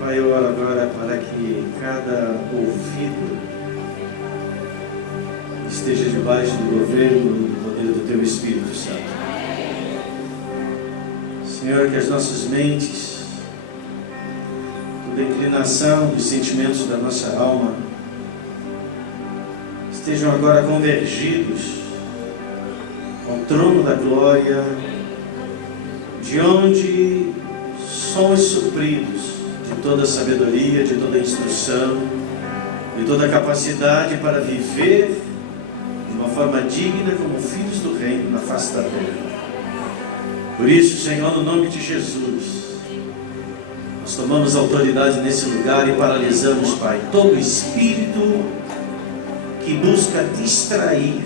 Pai, eu oro agora para que cada ouvido esteja debaixo do governo e do poder do Teu Espírito Santo. Senhor, que as nossas mentes, toda a inclinação dos sentimentos da nossa alma, estejam agora convergidos ao trono da glória, de onde somos supridos de toda a sabedoria, de toda a instrução, de toda a capacidade para viver de uma forma digna como filhos do reino na face da terra. Por isso, Senhor, no nome de Jesus, nós tomamos autoridade nesse lugar e paralisamos, Pai, todo espírito que busca distrair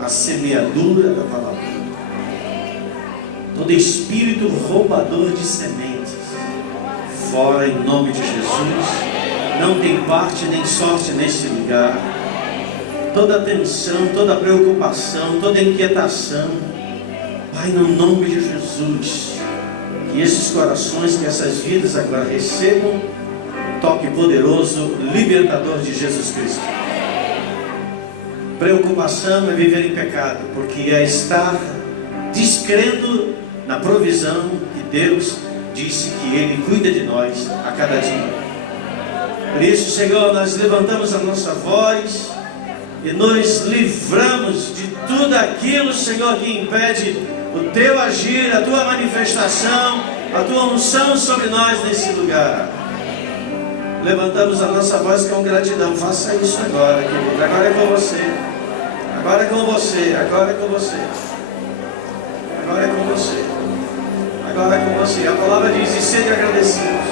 a semeadura da palavra, todo espírito roubador de sementes, fora em nome de Jesus, não tem parte nem sorte neste lugar. Toda tensão, toda preocupação, toda inquietação, Pai, no nome de Jesus, que esses corações, que essas vidas agora recebam o toque poderoso, libertador de Jesus Cristo. Preocupação é viver em pecado, porque é estar descrendo na provisão que Deus disse que Ele cuida de nós a cada dia. Por isso, Senhor, nós levantamos a nossa voz e nos livramos de tudo aquilo, Senhor, que impede o Teu agir, a Tua manifestação, a Tua unção sobre nós nesse lugar. Levantamos a nossa voz com gratidão. Faça isso agora, querido. Agora é com você. Agora é com você. Agora é com você. Agora é com você. Agora é com você. A palavra diz: e sede agradecidos.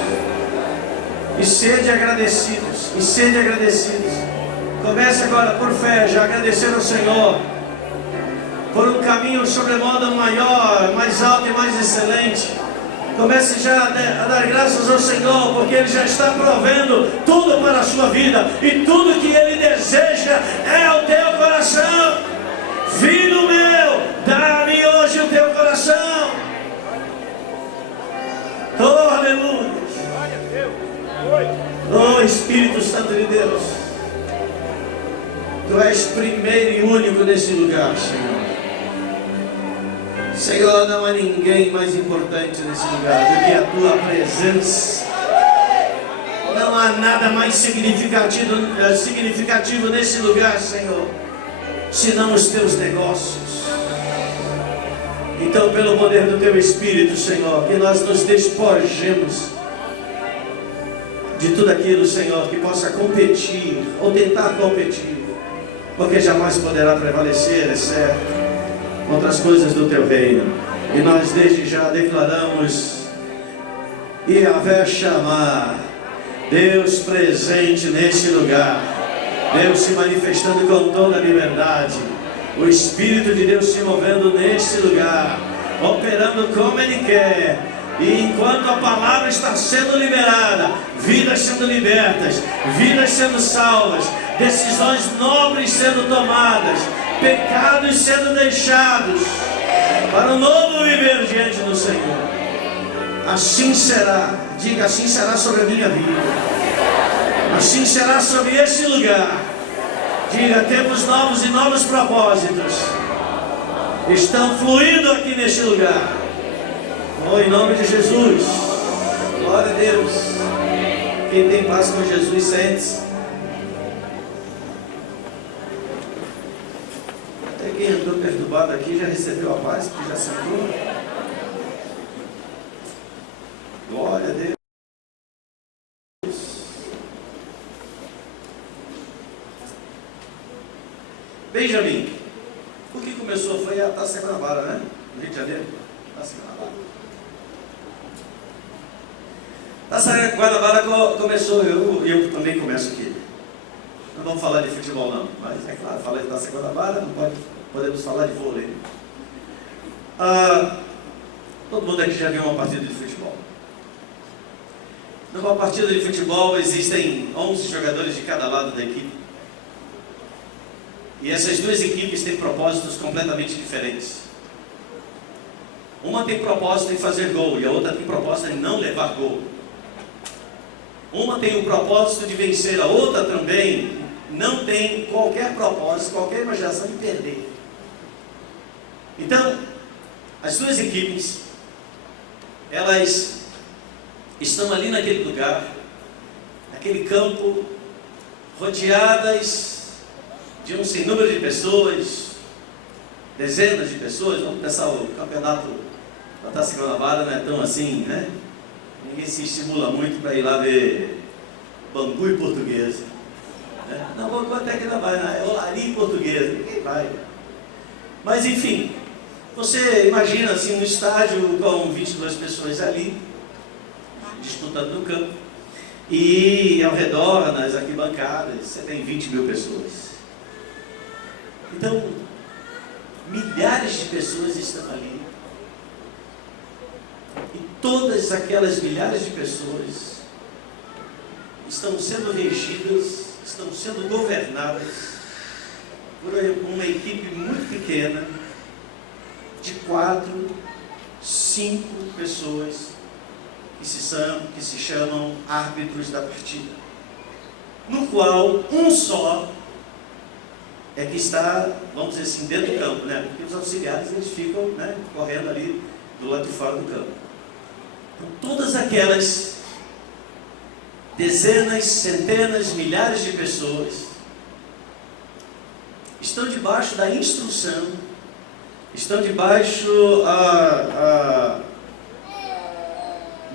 E sede agradecidos. E sede agradecidos. Comece agora por fé, já agradecer ao Senhor por um caminho sobremodo maior, mais alto e mais excelente. Comece já a dar graças ao Senhor, porque Ele já está provendo tudo para a sua vida, e tudo que Ele deseja é o teu coração. Filho meu, dá-me hoje o teu coração. Oh, aleluia. Oh, Espírito Santo de Deus, Tu és primeiro e único nesse lugar, Senhor. Senhor, não há ninguém mais importante nesse lugar do que a Tua presença. Não há nada mais significativo nesse lugar, Senhor, senão os Teus negócios. Então, pelo poder do Teu Espírito, Senhor, que nós nos despojemos de tudo aquilo, Senhor, que possa competir ou tentar competir, porque jamais poderá prevalecer, é certo, contra as coisas do Teu reino. E nós desde já declaramos Yahvé Shammah, Deus presente nesse lugar, Deus se manifestando com toda a liberdade, o Espírito de Deus se movendo nesse lugar, operando como Ele quer. E enquanto a palavra está sendo liberada, vidas sendo libertas, vidas sendo salvas, decisões nobres sendo tomadas, pecados sendo deixados para um novo viver diante do Senhor. Assim será. Diga: assim será sobre a minha vida, assim será sobre esse lugar. Diga: tempos novos e novos propósitos estão fluindo aqui neste lugar. Oh, em nome de Jesus. Glória a Deus. Quem tem paz com Jesus, sente-se. Até quem entrou perturbado aqui já recebeu a paz, porque já sentou. Glória a Deus. Benjamin, o que começou foi a Taça Guanabara, né? No Rio de Janeiro. Taça Guanabara. Taça Guanabara começou, eu também começo aqui. Não vamos falar de futebol não, mas é claro, falar de Taça Guanabara, não podemos falar de vôlei. Todo mundo aqui já viu uma partida de futebol. Numa partida de futebol existem 11 jogadores de cada lado da equipe. E essas duas equipes têm propósitos completamente diferentes. Uma tem propósito em fazer gol e a outra tem propósito em não levar gol. Uma tem o propósito de vencer, a outra também não tem qualquer propósito, qualquer imaginação de perder. Então, as duas equipes, elas estão ali naquele lugar, naquele campo, rodeadas de um sem número de pessoas, dezenas de pessoas. Vamos pensar, o campeonato da Taça Guanabara não é tão assim, né? Ninguém se estimula muito para ir lá ver Bangu e Portuguesa, né? Não, Bangu até que não vai, né? É Olaria e Portuguesa, ninguém vai. Mas enfim, você imagina assim um estádio com 22 pessoas ali, disputando no campo, e ao redor, nas arquibancadas, você tem 20 mil pessoas. Então, milhares de pessoas estão ali. E todas aquelas milhares de pessoas estão sendo regidas, estão sendo governadas por uma equipe muito pequena, de 4, 5 pessoas que se chamam árbitros da partida, no qual um só é que está, vamos dizer assim, dentro do campo, né? Porque os auxiliares, eles ficam, né, correndo ali do lado de fora do campo. Então, todas aquelas dezenas, centenas, milhares de pessoas estão debaixo da instrução, estão debaixo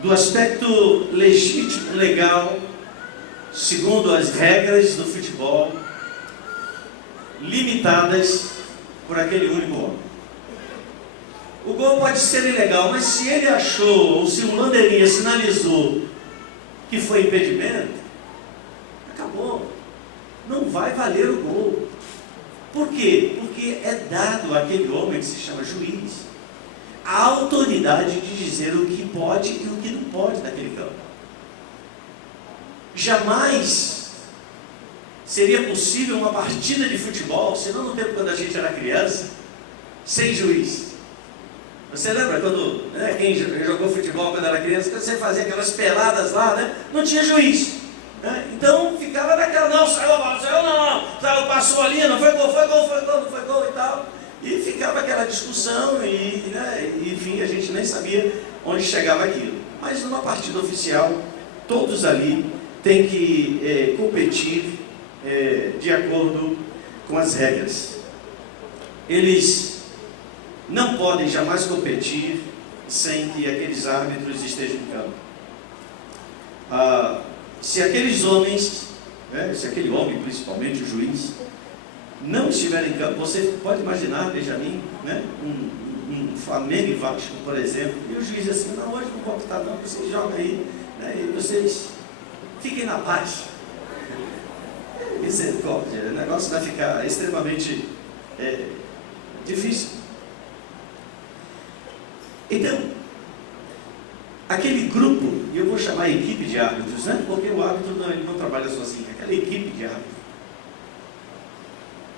do aspecto legítimo, legal, segundo as regras do futebol, limitadas por aquele único homem. O gol pode ser ilegal, mas se ele achou, ou se o bandeirinha sinalizou que foi impedimento, acabou. Não vai valer o gol. Por quê? Porque é dado àquele homem que se chama juiz a autoridade de dizer o que pode e o que não pode naquele campo. Jamais seria possível uma partida de futebol, senão no tempo quando a gente era criança, sem juiz. Você lembra quando, né, quem jogou futebol quando era criança, quando você fazia aquelas peladas lá, né, não tinha juiz, né? Então ficava naquela, não, saiu a bola, saiu não, saiu, passou a linha, não foi gol, foi gol, foi gol, não foi gol e tal. E ficava aquela discussão e, né, enfim, a gente nem sabia onde chegava aquilo. Mas numa partida oficial, todos ali têm que competir de acordo com as regras. Eles não podem jamais competir sem que aqueles árbitros estejam em campo. Se aqueles homens, se aquele homem, principalmente o juiz, não estiver em campo, você pode imaginar, Benjamin, né, um Flamengo e Vasco, por exemplo, e o juiz diz assim, não, hoje não vou optar não, vocês jogam aí, né, e vocês fiquem na paz. Misericórdia, o negócio vai ficar extremamente difícil. Então, aquele grupo, e eu vou chamar a equipe de árbitros, né, porque o árbitro ele não trabalha sozinho, aquela equipe de árbitros,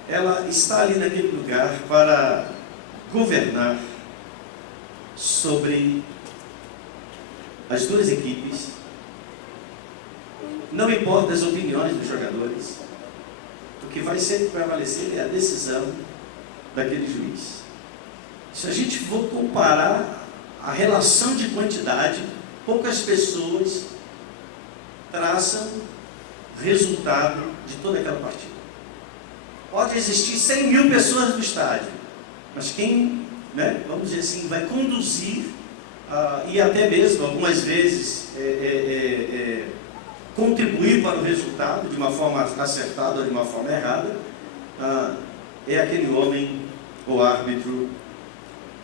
ela está ali naquele lugar para governar sobre as duas equipes. Não importa as opiniões dos jogadores, o que vai sempre prevalecer é a decisão daquele juiz. Se a gente for comparar a relação de quantidade, poucas pessoas traçam resultado de toda aquela partida. Pode existir 100 mil pessoas no estádio, mas quem, né, vamos dizer assim, vai conduzir e até mesmo, algumas vezes, contribuir para o resultado de uma forma acertada ou de uma forma errada, é aquele homem, o árbitro,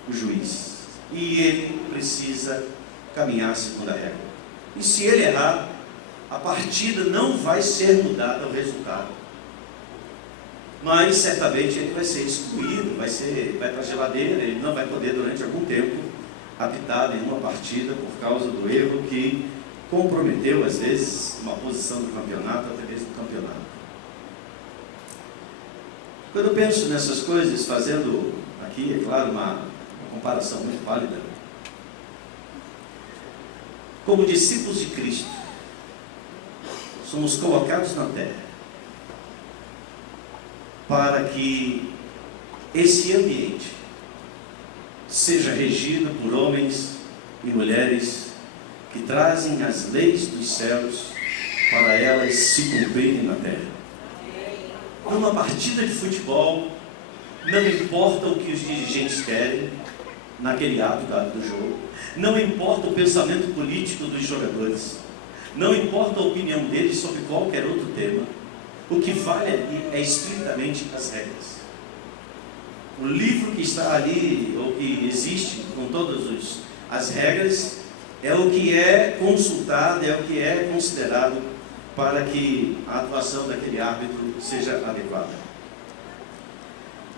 o juiz. E ele precisa caminhar segundo a regra. E se ele errar, a partida não vai ser mudada o resultado. Mas certamente ele vai ser excluído, vai para a geladeira, ele não vai poder durante algum tempo apitar em uma partida por causa do erro que comprometeu, às vezes, uma posição do campeonato, até mesmo do campeonato. Quando eu penso nessas coisas, fazendo aqui, é claro, uma comparação muito válida, como discípulos de Cristo, somos colocados na terra para que esse ambiente seja regido por homens e mulheres que trazem as leis dos céus para elas se cumprirem na terra. Numa partida de futebol, não importa o que os dirigentes querem naquele ato do jogo, não importa o pensamento político dos jogadores, não importa a opinião deles sobre qualquer outro tema, o que vale ali é estritamente as regras. O livro que está ali, ou que existe com todas as regras, é o que é consultado, é o que é considerado para que a atuação daquele árbitro seja adequada.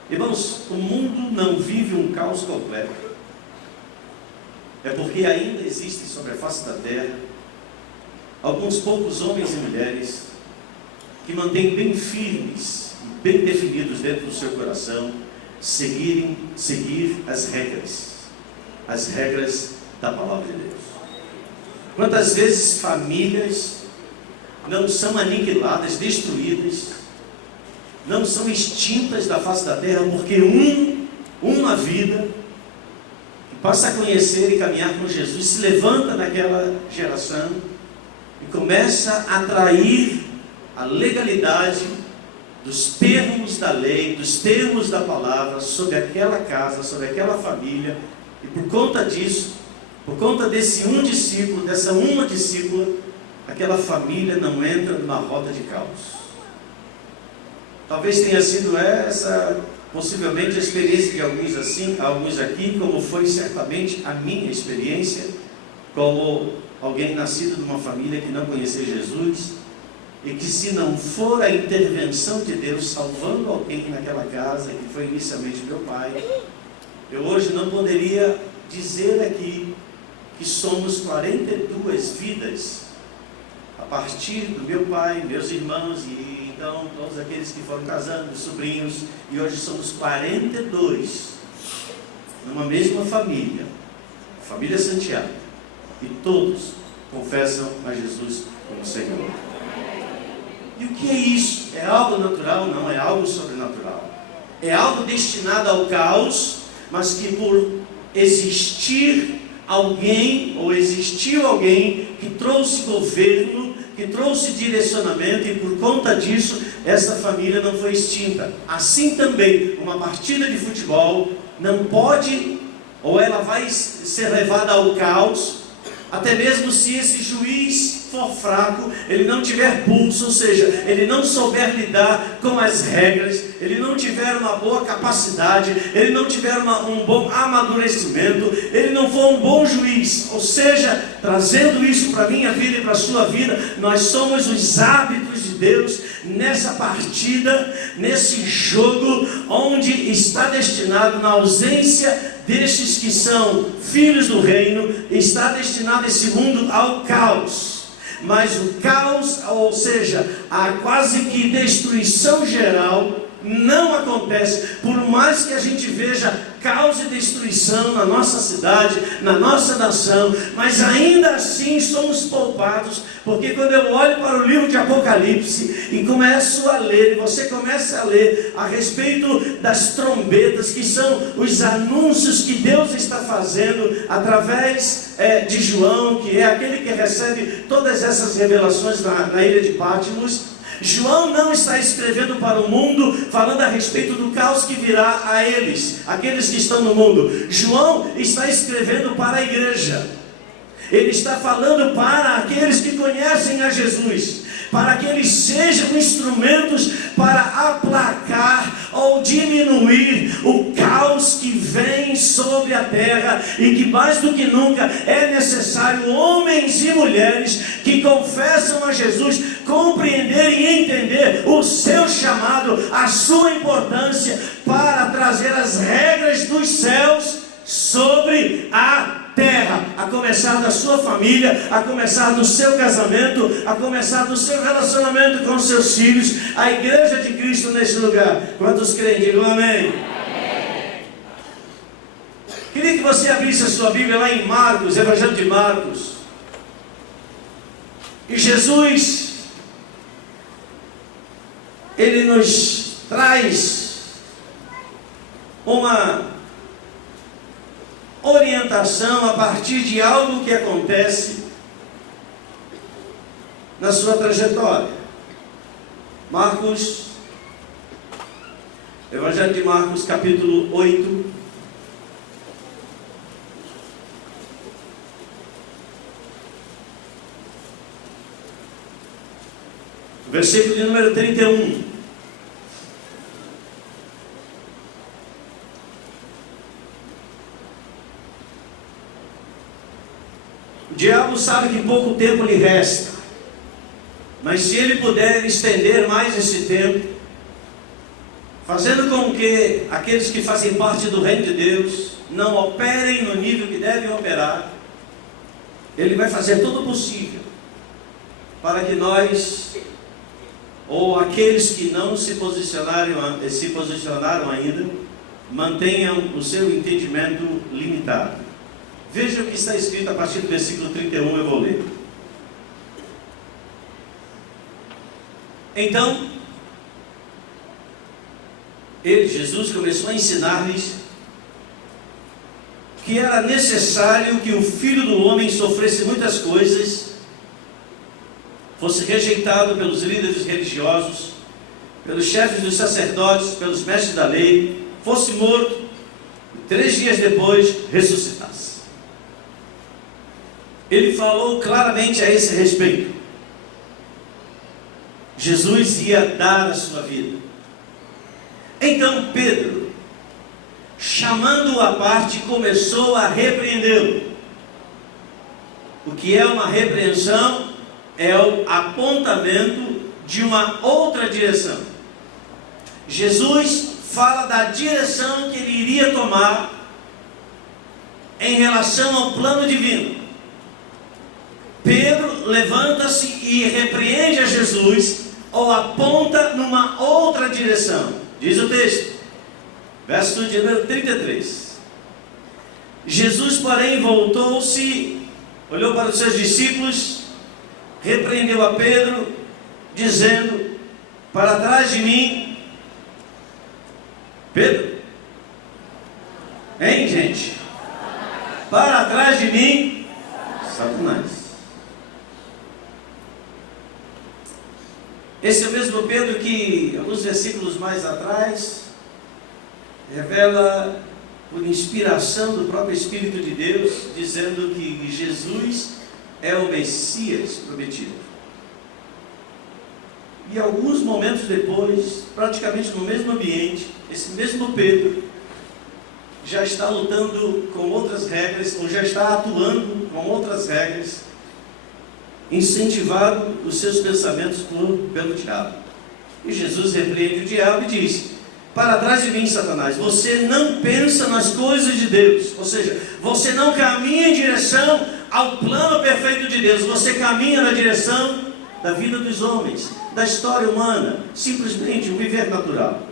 Irmãos, o mundo não vive um caos completo. É porque ainda existem sobre a face da terra alguns poucos homens e mulheres que mantêm bem firmes, bem definidos dentro do seu coração, seguir as regras da palavra de Deus. Quantas vezes famílias não são aniquiladas, destruídas, não são extintas da face da terra, porque uma vida que passa a conhecer e caminhar com Jesus se levanta naquela geração e começa a atrair a legalidade dos termos da lei, dos termos da palavra sobre aquela casa, sobre aquela família, e por conta disso, por conta desse um discípulo, dessa uma discípula, aquela família não entra numa roda de caos. Talvez tenha sido essa, possivelmente, a experiência de alguns aqui, como foi certamente a minha experiência, como alguém nascido numa família que não conhecia Jesus, e que, se não for a intervenção de Deus salvando alguém naquela casa, que foi inicialmente meu pai, eu hoje não poderia dizer aqui que somos 42 vidas a partir do meu pai, meus irmãos e então todos aqueles que foram casando, sobrinhos, e hoje somos 42 numa mesma família, família Santiago, e todos confessam a Jesus como Senhor. E o que é isso? É algo natural? Não, é algo sobrenatural. É algo destinado ao caos, mas que por existir alguém, ou existiu alguém que trouxe governo, que trouxe direcionamento, e por conta disso, essa família não foi extinta. Assim também, uma partida de futebol não pode, ou ela vai ser levada ao caos, até mesmo se esse juiz for fraco, ele não tiver pulso, ou seja, ele não souber lidar com as regras, ele não tiver uma boa capacidade, ele não tiver um bom amadurecimento, ele não for um bom juiz, ou seja, trazendo isso para a minha vida e para a sua vida, nós somos os árbitros de Deus nessa partida, nesse jogo, onde está destinado, na ausência destes que são filhos do reino, está destinado esse mundo ao caos. Mas o caos, ou seja, a quase que destruição geral, não acontece, por mais que a gente veja caos e destruição na nossa cidade, na nossa nação, mas ainda assim somos poupados, porque quando eu olho para o livro de Apocalipse e começo a ler, e você começa a ler a respeito das trombetas, que são os anúncios que Deus está fazendo através de João, que é aquele que recebe todas essas revelações na ilha de Patmos. João não está escrevendo para o mundo falando a respeito do caos que virá a eles, aqueles que estão no mundo. João está escrevendo para a igreja. Ele está falando para aqueles que conhecem a Jesus, para que eles sejam instrumentos para aplacar ou diminuir o caos que vem sobre a terra, e que mais do que nunca é necessário homens e mulheres que confessam a Jesus compreender e entender o seu chamado, a sua importância para trazer as regras dos céus sobre a terra, a começar da sua família, a começar do seu casamento, a começar do seu relacionamento com seus filhos, a igreja de Cristo neste lugar. Quantos creem? Digam amém. Queria que você abrisse a sua Bíblia lá em Marcos, Evangelho de Marcos. E Jesus, ele nos traz uma orientação a partir de algo que acontece na sua trajetória. Marcos, Evangelho de Marcos, capítulo 8. Versículo de número 31. O diabo sabe que pouco tempo lhe resta, mas se ele puder estender mais esse tempo, fazendo com que aqueles que fazem parte do reino de Deus não operem no nível que devem operar, ele vai fazer todo o possível para que nós, ou aqueles que não se posicionaram ainda, mantenham o seu entendimento limitado. Veja o que está escrito a partir do versículo 31, eu vou ler. Então, Jesus começou a ensinar-lhes que era necessário que o Filho do Homem sofresse muitas coisas, fosse rejeitado pelos líderes religiosos, pelos chefes dos sacerdotes, pelos mestres da lei, fosse morto e 3 dias depois ressuscitasse. Ele falou claramente a esse respeito. Jesus ia dar a sua vida. Então Pedro, chamando-o à parte, começou a repreendê-lo. O que é uma repreensão? É o apontamento de uma outra direção. Jesus fala da direção que ele iria tomar em relação ao plano divino. Pedro levanta-se e repreende a Jesus, ou aponta numa outra direção. Diz o texto, verso de número 33. Jesus, porém, voltou-se, olhou para os seus discípulos, repreendeu a Pedro, dizendo: para trás de mim, Pedro, hein, gente? Para trás de mim, Satanás. Esse é o mesmo Pedro que, alguns versículos mais atrás, revela, por inspiração do próprio Espírito de Deus, dizendo que Jesus é o Messias prometido. E alguns momentos depois, praticamente no mesmo ambiente, esse mesmo Pedro já está lutando com outras regras, ou já está atuando com outras regras, incentivado os seus pensamentos pelo diabo. E Jesus repreende o diabo e diz: para trás de mim, Satanás, você não pensa nas coisas de Deus, ou seja, você não caminha em direção ao plano perfeito de Deus, você caminha na direção da vida dos homens, da história humana, simplesmente o viver natural.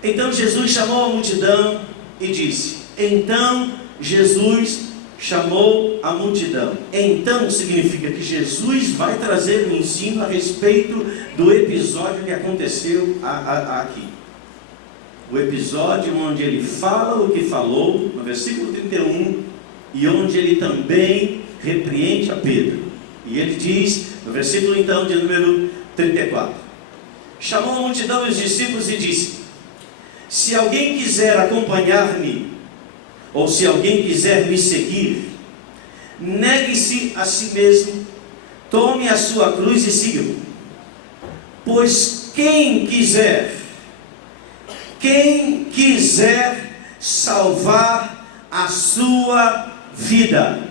Então Jesus chamou a multidão e disse, então Jesus chamou a multidão. Então significa que Jesus vai trazer um ensino a respeito do episódio que aconteceu aqui. O episódio onde ele fala o que falou, no versículo 31, e onde ele também repreende a Pedro. E ele diz, no versículo então de número 34, chamou a multidão e os discípulos e disse: se alguém quiser acompanhar-me, ou se alguém quiser me seguir, negue-se a si mesmo, tome a sua cruz e siga-me. Pois quem quiser salvar a sua vida,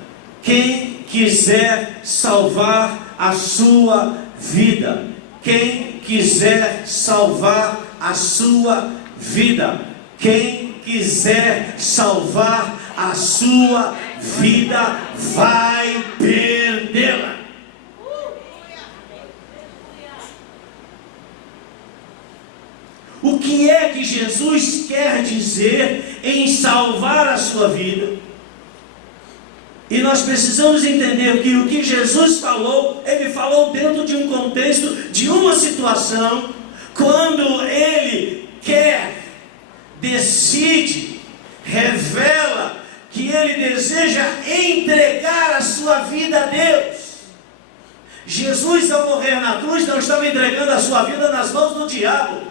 quem quiser salvar a sua vida, quem quiser salvar a sua vida, quem quiser salvar a sua vida, vai perdê-la. O que é que Jesus quer dizer em salvar a sua vida? E nós precisamos entender que o que Jesus falou, ele falou dentro de um contexto, de uma situação, quando Ele quer, decide, revela que Ele deseja entregar a sua vida a Deus. Jesus, ao morrer na cruz, não estava entregando a sua vida nas mãos do diabo.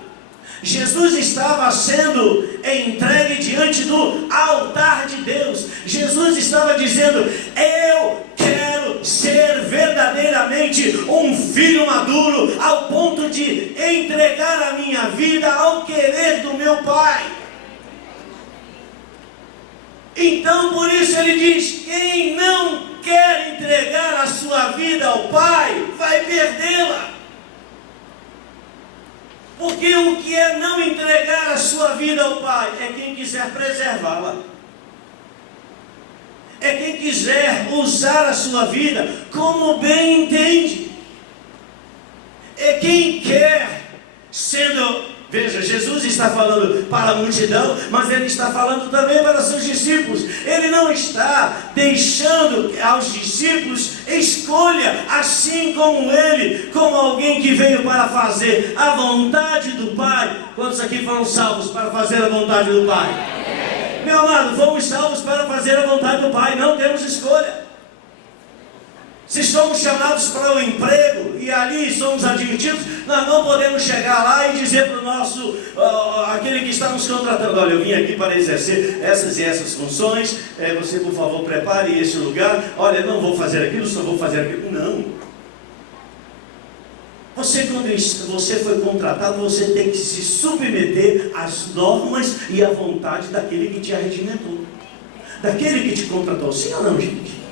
Jesus estava sendo entregue diante do altar de Deus. Jesus estava dizendo: eu quero ser verdadeiramente um filho maduro, ao ponto de entregar a minha vida ao querer do meu Pai. Então, por isso ele diz: quem não quer entregar a sua vida ao Pai, vai perdê-la. Porque o que é não entregar a sua vida ao Pai é quem quiser preservá-la. É quem quiser usar a sua vida como bem entende. É quem quer, sendo... Veja, Jesus está falando para a multidão, mas Ele está falando também para seus discípulos. Ele não está deixando aos discípulos escolha, assim como Ele, como alguém que veio para fazer a vontade do Pai. Quantos aqui foram salvos para fazer a vontade do Pai? Meu amado, fomos salvos para fazer a vontade do Pai, não temos escolha. Se somos chamados para o emprego e ali somos admitidos, nós não podemos chegar lá e dizer para o nosso, aquele que está nos contratando: olha, eu vim aqui para exercer essas e essas funções, você por favor prepare este lugar, olha, não vou fazer aquilo, só vou fazer aquilo. Não. Você, quando você foi contratado, você tem que se submeter às normas e à vontade daquele que te arregimentou, daquele que te contratou. Sim ou não, gente?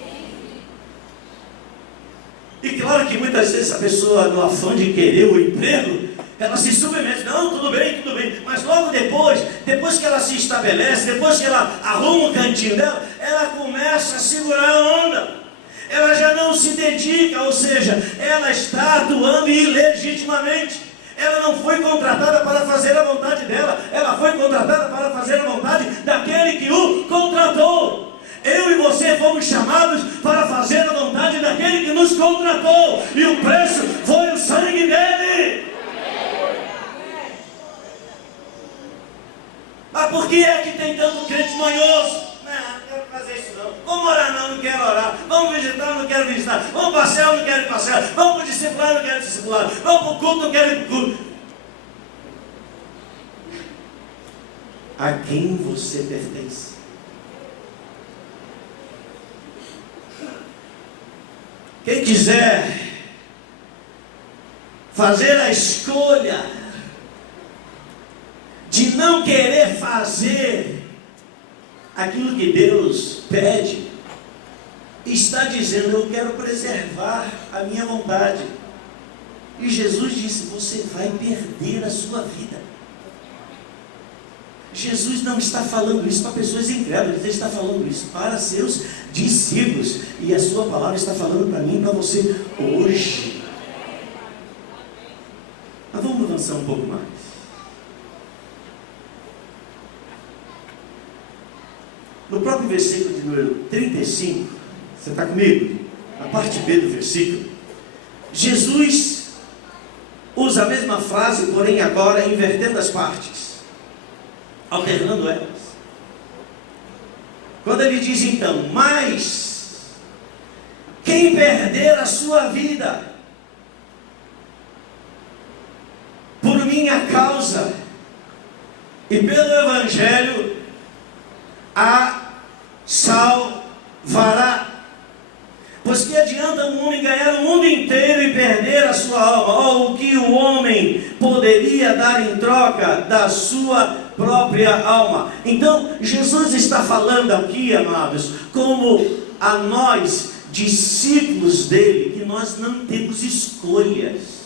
E claro que muitas vezes a pessoa, no afã de querer o emprego, ela se submete: não, tudo bem, mas logo depois que ela se estabelece, depois que ela arruma o cantinho dela, ela começa a segurar a onda, ela já não se dedica, ou seja, ela está atuando ilegitimamente. Ela não foi contratada para fazer a vontade dela, ela foi contratada para fazer a vontade daquele que o contratou. Eu e você fomos chamados para fazer a vontade daquele que nos contratou, e o preço foi o sangue dele. Mas por que é que tem tanto crente manhoso? Não quero fazer isso não. Vamos orar não quero orar. Vamos visitar, não quero visitar. Vamos passear, não quero passear. Vamos para o discipular, não quero discipular. Vamos para o culto, não quero ir para o culto. A quem você pertence? Quem quiser fazer a escolha de não querer fazer aquilo que Deus pede, está dizendo: eu quero preservar a minha vontade. E Jesus disse: você vai perder a sua vida. Jesus não está falando isso para pessoas incrédulas, Ele está falando isso para seus discípulos. E a sua palavra está falando para mim e para você hoje. Mas vamos avançar um pouco mais. No próprio versículo de número 35, você está comigo? Na parte B do versículo, Jesus usa a mesma frase, porém agora invertendo as partes, alternando elas. Quando ele diz então: mas quem perder a sua vida por minha causa e pelo Evangelho a salvará. Pois que adianta um homem ganhar o mundo inteiro e perder a sua alma? Ou o que o homem poderia dar em troca da sua própria alma? Então, Jesus está falando aqui, amados, como a nós, discípulos dele, que nós não temos escolhas.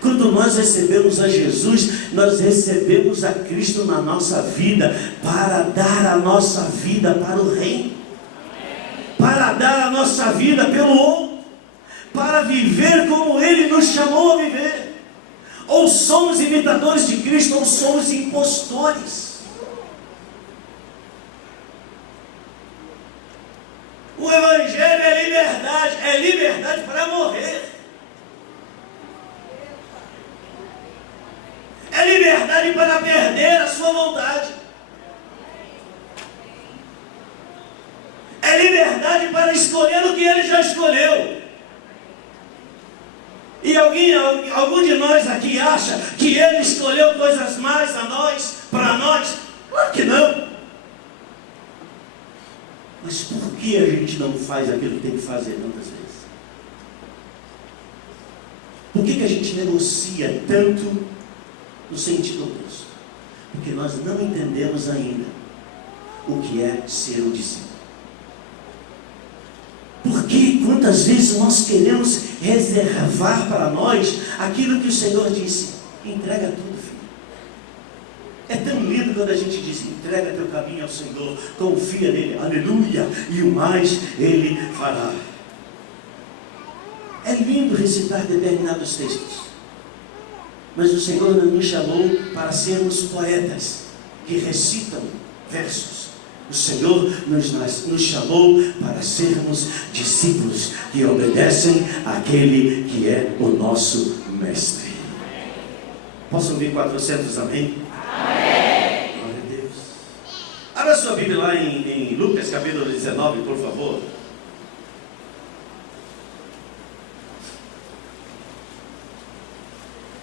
Quando nós recebemos a Jesus, nós recebemos a Cristo na nossa vida, para dar a nossa vida para o reino, para dar a nossa vida pelo outro, para viver como Ele nos chamou a viver. Ou somos imitadores de Cristo, ou somos impostores. O Evangelho é liberdade para morrer. liberdade para perder a sua vontade. É liberdade para escolher o que ele já escolheu. E algum de nós aqui acha que ele escolheu coisas mais a nós, para nós? Claro que não. Mas por que a gente não faz aquilo que tem que fazer tantas vezes? Por que a gente negocia tanto no sentido oposto? Porque nós não entendemos ainda o que é ser um discípulo. Porque quantas vezes nós queremos reservar para nós aquilo que o Senhor disse: entrega tudo, filho. É tão lindo quando a gente diz: entrega teu caminho ao Senhor, confia nele, aleluia, e o mais ele fará. É lindo recitar determinados textos, mas o Senhor não nos chamou para sermos poetas que recitam versos. O Senhor nos chamou para sermos discípulos que obedecem àquele que é o nosso mestre. Posso ouvir 400 amém? Amém. Glória a Deus. Abra sua Bíblia lá em Lucas capítulo 19, por favor.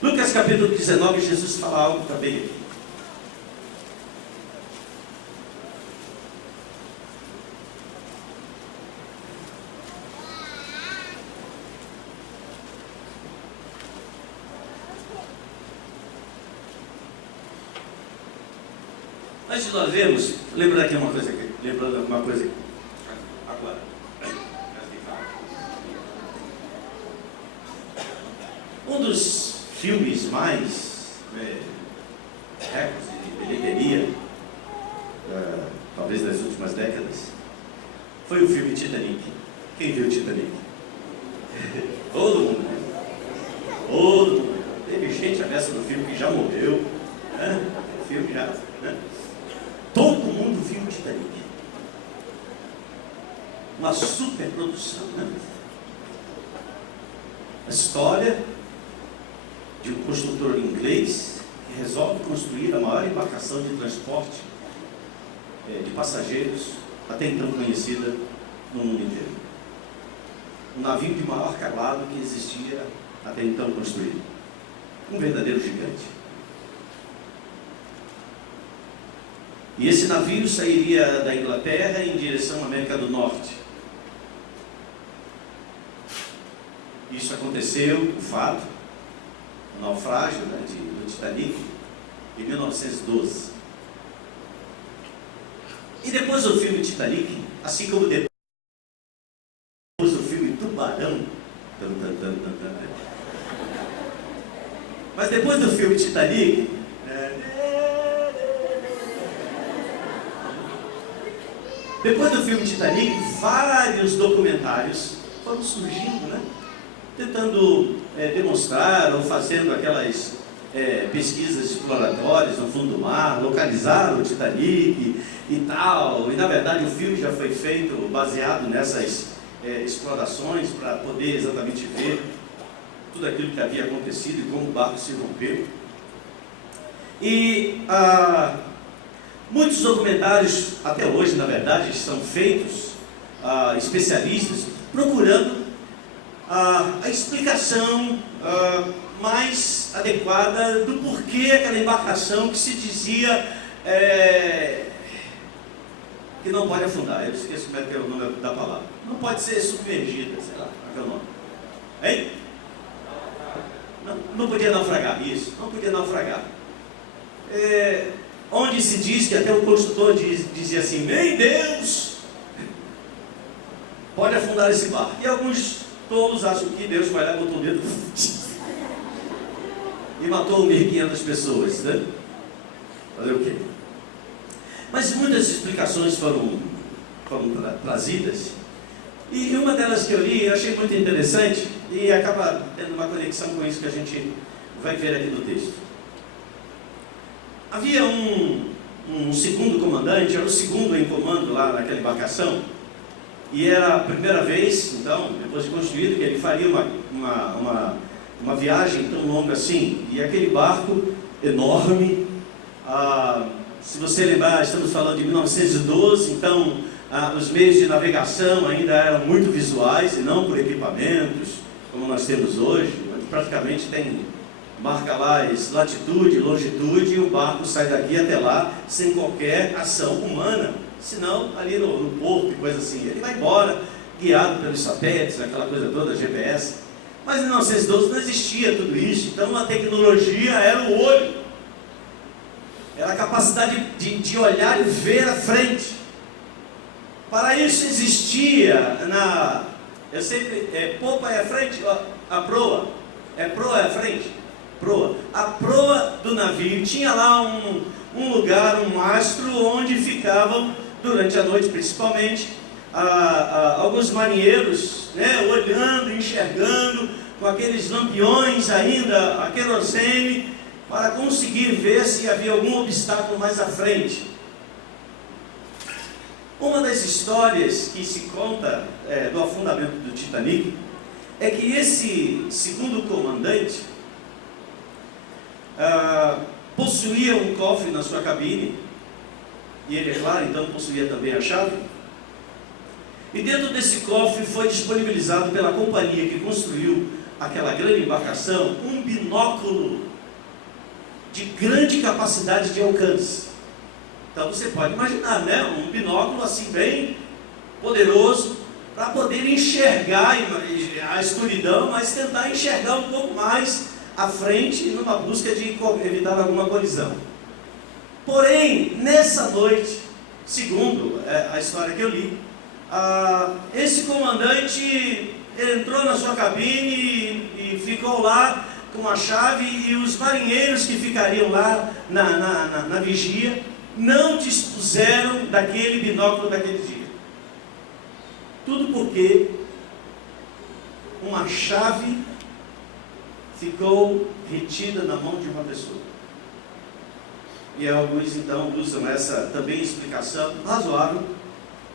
Lucas capítulo 19, Jesus fala algo também aqui. Antes de nós vermos, lembrando aqui uma coisa aqui. Agora. Um dos filmes mais recordes de bilheteria, talvez das últimas décadas, foi o filme Titanic. Quem viu Titanic? Todo mundo. Todo mundo. Teve gente a beça do filme que já morreu. Né? O filme já. Né? Todo mundo viu o Titanic. Uma super produção, né? A história de um construtor inglês que resolve construir a maior embarcação de transporte de passageiros até então conhecida no mundo inteiro. Um navio de maior calado que existia até então construído. Um verdadeiro gigante. E esse navio sairia da Inglaterra em direção à América do Norte. Isso aconteceu, o fato, o naufrágio do Titanic, em 1912. E depois do filme Titanic, assim como depois do filme Tubarão, mas depois do filme Titanic, vários documentários foram surgindo, né? Tentando demonstrar ou fazendo aquelas pesquisas exploratórias no fundo do mar, localizar o Titanic e tal. E na verdade o filme já foi feito baseado nessas explorações para poder exatamente ver tudo aquilo que havia acontecido e como o barco se rompeu. E muitos documentários, até hoje, na verdade, são feitos, especialistas, procurando a explicação mais adequada do porquê aquela embarcação que se dizia que não pode afundar. Eu esqueço como é que é o nome da palavra. Não pode ser submergida, sei lá, qual é o nome. Hein? Não podia naufragar, isso, não podia naufragar. Onde se diz que até o construtor dizia assim: meu Deus, pode afundar esse barco. E alguns tolos acham que Deus vai lá e botou o dedo e matou 1.500 pessoas, né? Fazer o quê? Mas muitas explicações foram trazidas, e uma delas que eu li, eu achei muito interessante, e acaba tendo uma conexão com isso que a gente vai ver aqui no texto. Havia um segundo comandante, era o segundo em comando lá naquela embarcação, e era a primeira vez, então, depois de construído, que ele faria uma viagem tão longa assim, e aquele barco enorme, Se você lembrar, estamos falando de 1912, então os meios de navegação ainda eram muito visuais e não por equipamentos, como nós temos hoje. Praticamente marca lá latitude, longitude, e o barco sai daqui até lá sem qualquer ação humana, senão ali no porto e coisa assim. Ele vai embora, guiado pelos satélites, aquela coisa toda, GPS. Mas em 1912 não existia tudo isso, então a tecnologia era o olho, era a capacidade de olhar e ver à frente. Para isso existia popa é a frente, a proa, proa é a frente, proa. A proa do navio tinha lá um lugar, um mastro, onde ficavam, durante a noite principalmente, alguns marinheiros, né, olhando, enxergando, com aqueles lampiões ainda, a querosene, para conseguir ver se havia algum obstáculo mais à frente. Uma das histórias que se conta do afundamento do Titanic é que esse segundo comandante possuía um cofre na sua cabine, e ele, é claro, então possuía também a chave. E dentro desse cofre foi disponibilizado pela companhia que construiu aquela grande embarcação um binóculo de grande capacidade de alcance. Então você pode imaginar, né? Um binóculo assim bem poderoso para poder enxergar a escuridão, mas tentar enxergar um pouco mais à frente numa busca de evitar alguma colisão. Porém, nessa noite, segundo a história que eu li, esse comandante entrou na sua cabine e ficou lá com a chave, e os marinheiros que ficariam lá na vigia não dispuseram daquele binóculo daquele dia. Tudo porque uma chave ficou retida na mão de uma pessoa. E alguns então usam essa também explicação razoável,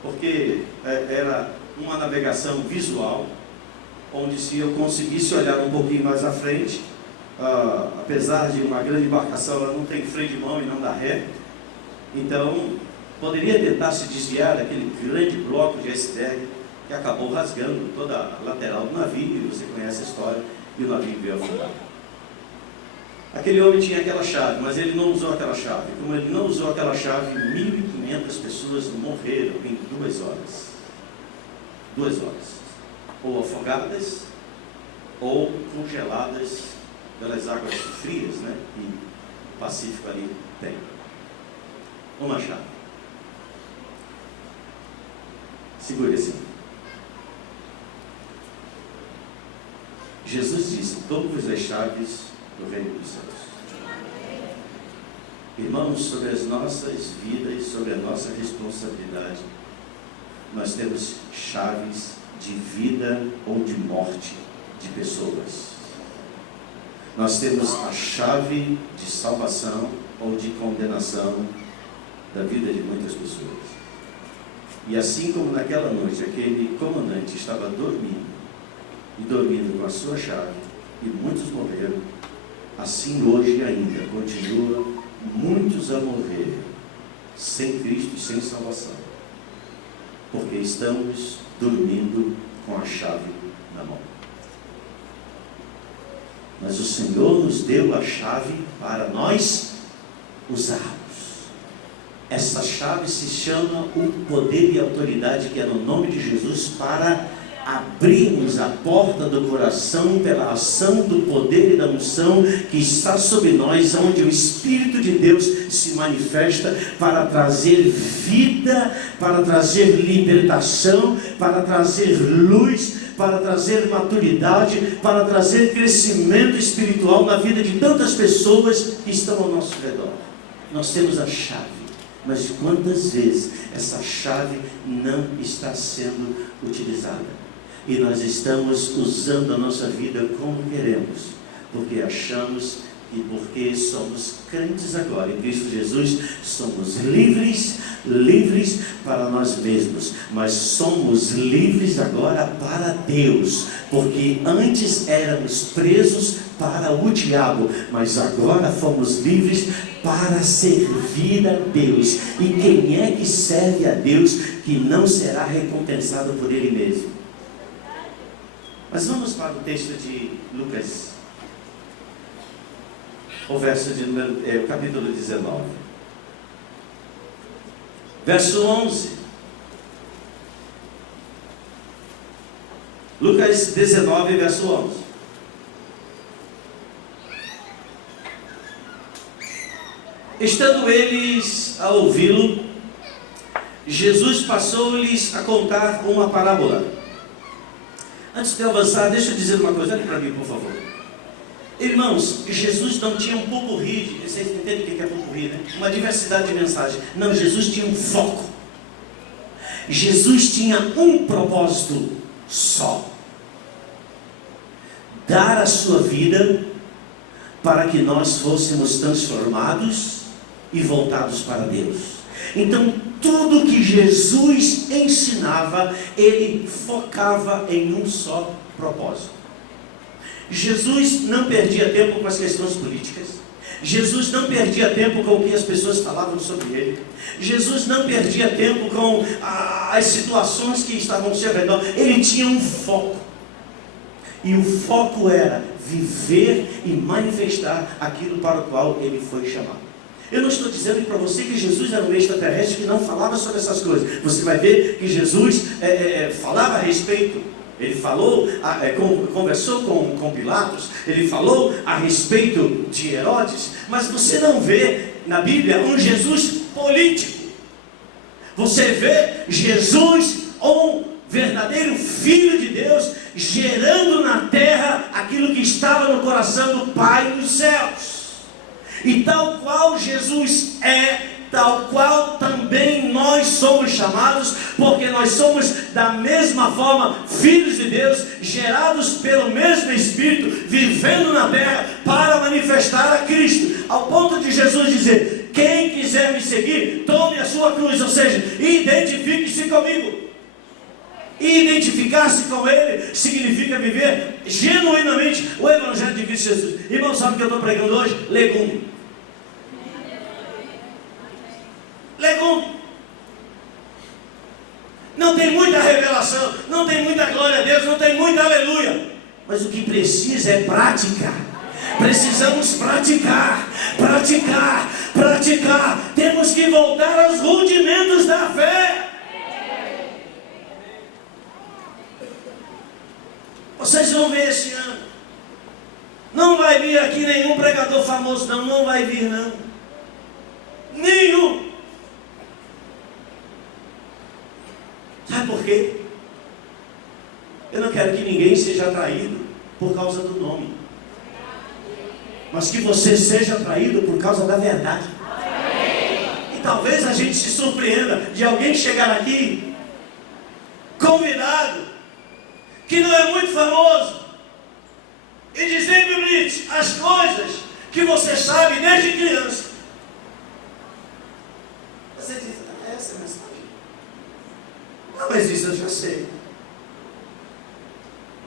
porque era uma navegação visual, onde se eu conseguisse olhar um pouquinho mais à frente, apesar de uma grande embarcação, ela não tem freio de mão e não dá ré, então poderia tentar se desviar daquele grande bloco de iceberg que acabou rasgando toda a lateral do navio, e você conhece a história, e o navio veio afundar. Aquele homem tinha aquela chave, mas ele não usou aquela chave. Como ele não usou aquela chave, 1.500 pessoas morreram em 2 horas. 2 horas. Ou afogadas, ou congeladas pelas águas frias, né? Que o Pacífico ali tem. Uma chave. Segure assim. Jesus disse: dou-vos as chaves do reino dos céus. Irmãos, sobre as nossas vidas, sobre a nossa responsabilidade, nós temos chaves de vida ou de morte de pessoas. Nós temos a chave de salvação ou de condenação da vida de muitas pessoas. E assim como naquela noite aquele comandante estava dormindo, e dormindo com a sua chave, e muitos morreram, assim hoje ainda continua muitos a morrer sem Cristo e sem salvação, porque estamos dormindo com a chave na mão. Mas o Senhor nos deu a chave para nós usarmos. Essa chave se chama o poder e autoridade que é no nome de Jesus, para abrirmos a porta do coração pela ação do poder e da unção que está sobre nós, onde o Espírito de Deus se manifesta para trazer vida, para trazer libertação, para trazer luz, para trazer maturidade, para trazer crescimento espiritual na vida de tantas pessoas que estão ao nosso redor. Nós temos a chave, mas quantas vezes essa chave não está sendo utilizada? E nós estamos usando a nossa vida como queremos, porque achamos que porque somos crentes agora em Cristo Jesus, somos livres livres para nós mesmos, mas somos livres agora para Deus, porque antes éramos presos para o diabo, mas agora fomos livres para servir a Deus. E quem é que serve a Deus que não será recompensado por Ele mesmo? Mas vamos para o texto de Lucas, o capítulo 19, verso 11. Lucas 19, verso 11. Estando eles a ouvi-lo, Jesus passou-lhes a contar uma parábola. Antes de eu avançar, deixa eu dizer uma coisa, olhe para mim, por favor. Irmãos, Jesus não tinha um pupurri, vocês entendem o que é pupurri, né? Uma diversidade de mensagem. Não, Jesus tinha um foco. Jesus tinha um propósito só: dar a sua vida para que nós fôssemos transformados e voltados para Deus. Então, tudo que Jesus ensinava, ele focava em um só propósito. Jesus não perdia tempo com as questões políticas. Jesus não perdia tempo com o que as pessoas falavam sobre ele. Jesus não perdia tempo com as situações que estavam ao seu redor. Ele tinha um foco. E o foco era viver e manifestar aquilo para o qual ele foi chamado. Eu não estou dizendo para você que Jesus era um extraterrestre que não falava sobre essas coisas. Você vai ver que Jesus falava a respeito. Ele falou, conversou com Pilatos. Ele falou a respeito de Herodes. Mas você não vê na Bíblia um Jesus político. Você vê Jesus, um verdadeiro Filho de Deus, gerando na terra aquilo que estava no coração do Pai dos céus. E tal qual Jesus é, tal qual também nós somos chamados, porque nós somos da mesma forma filhos de Deus, gerados pelo mesmo Espírito, vivendo na terra para manifestar a Cristo, ao ponto de Jesus dizer: quem quiser me seguir, tome a sua cruz, ou seja, identifique-se comigo. E identificar-se com Ele significa viver genuinamente o Evangelho de Cristo Jesus. Irmão, sabe o que eu estou pregando hoje? Legume. Legume. Não tem muita revelação, não tem muita glória a Deus, não tem muita aleluia. Mas o que precisa é prática. Precisamos praticar, praticar, praticar. Temos que voltar aos rudimentos da fé. Vocês vão ver esse ano. Não vai vir aqui nenhum pregador famoso, não. Não vai vir, não. Nenhum. Sabe por quê? Eu não quero que ninguém seja atraído por causa do nome, mas que você seja atraído por causa da verdade. E talvez a gente se surpreenda de alguém chegar aqui convidado, que não é muito famoso, e dizer: meu Brito, as coisas que você sabe desde criança. Você diz: essa é a mensagem. Não, mas isso eu já sei.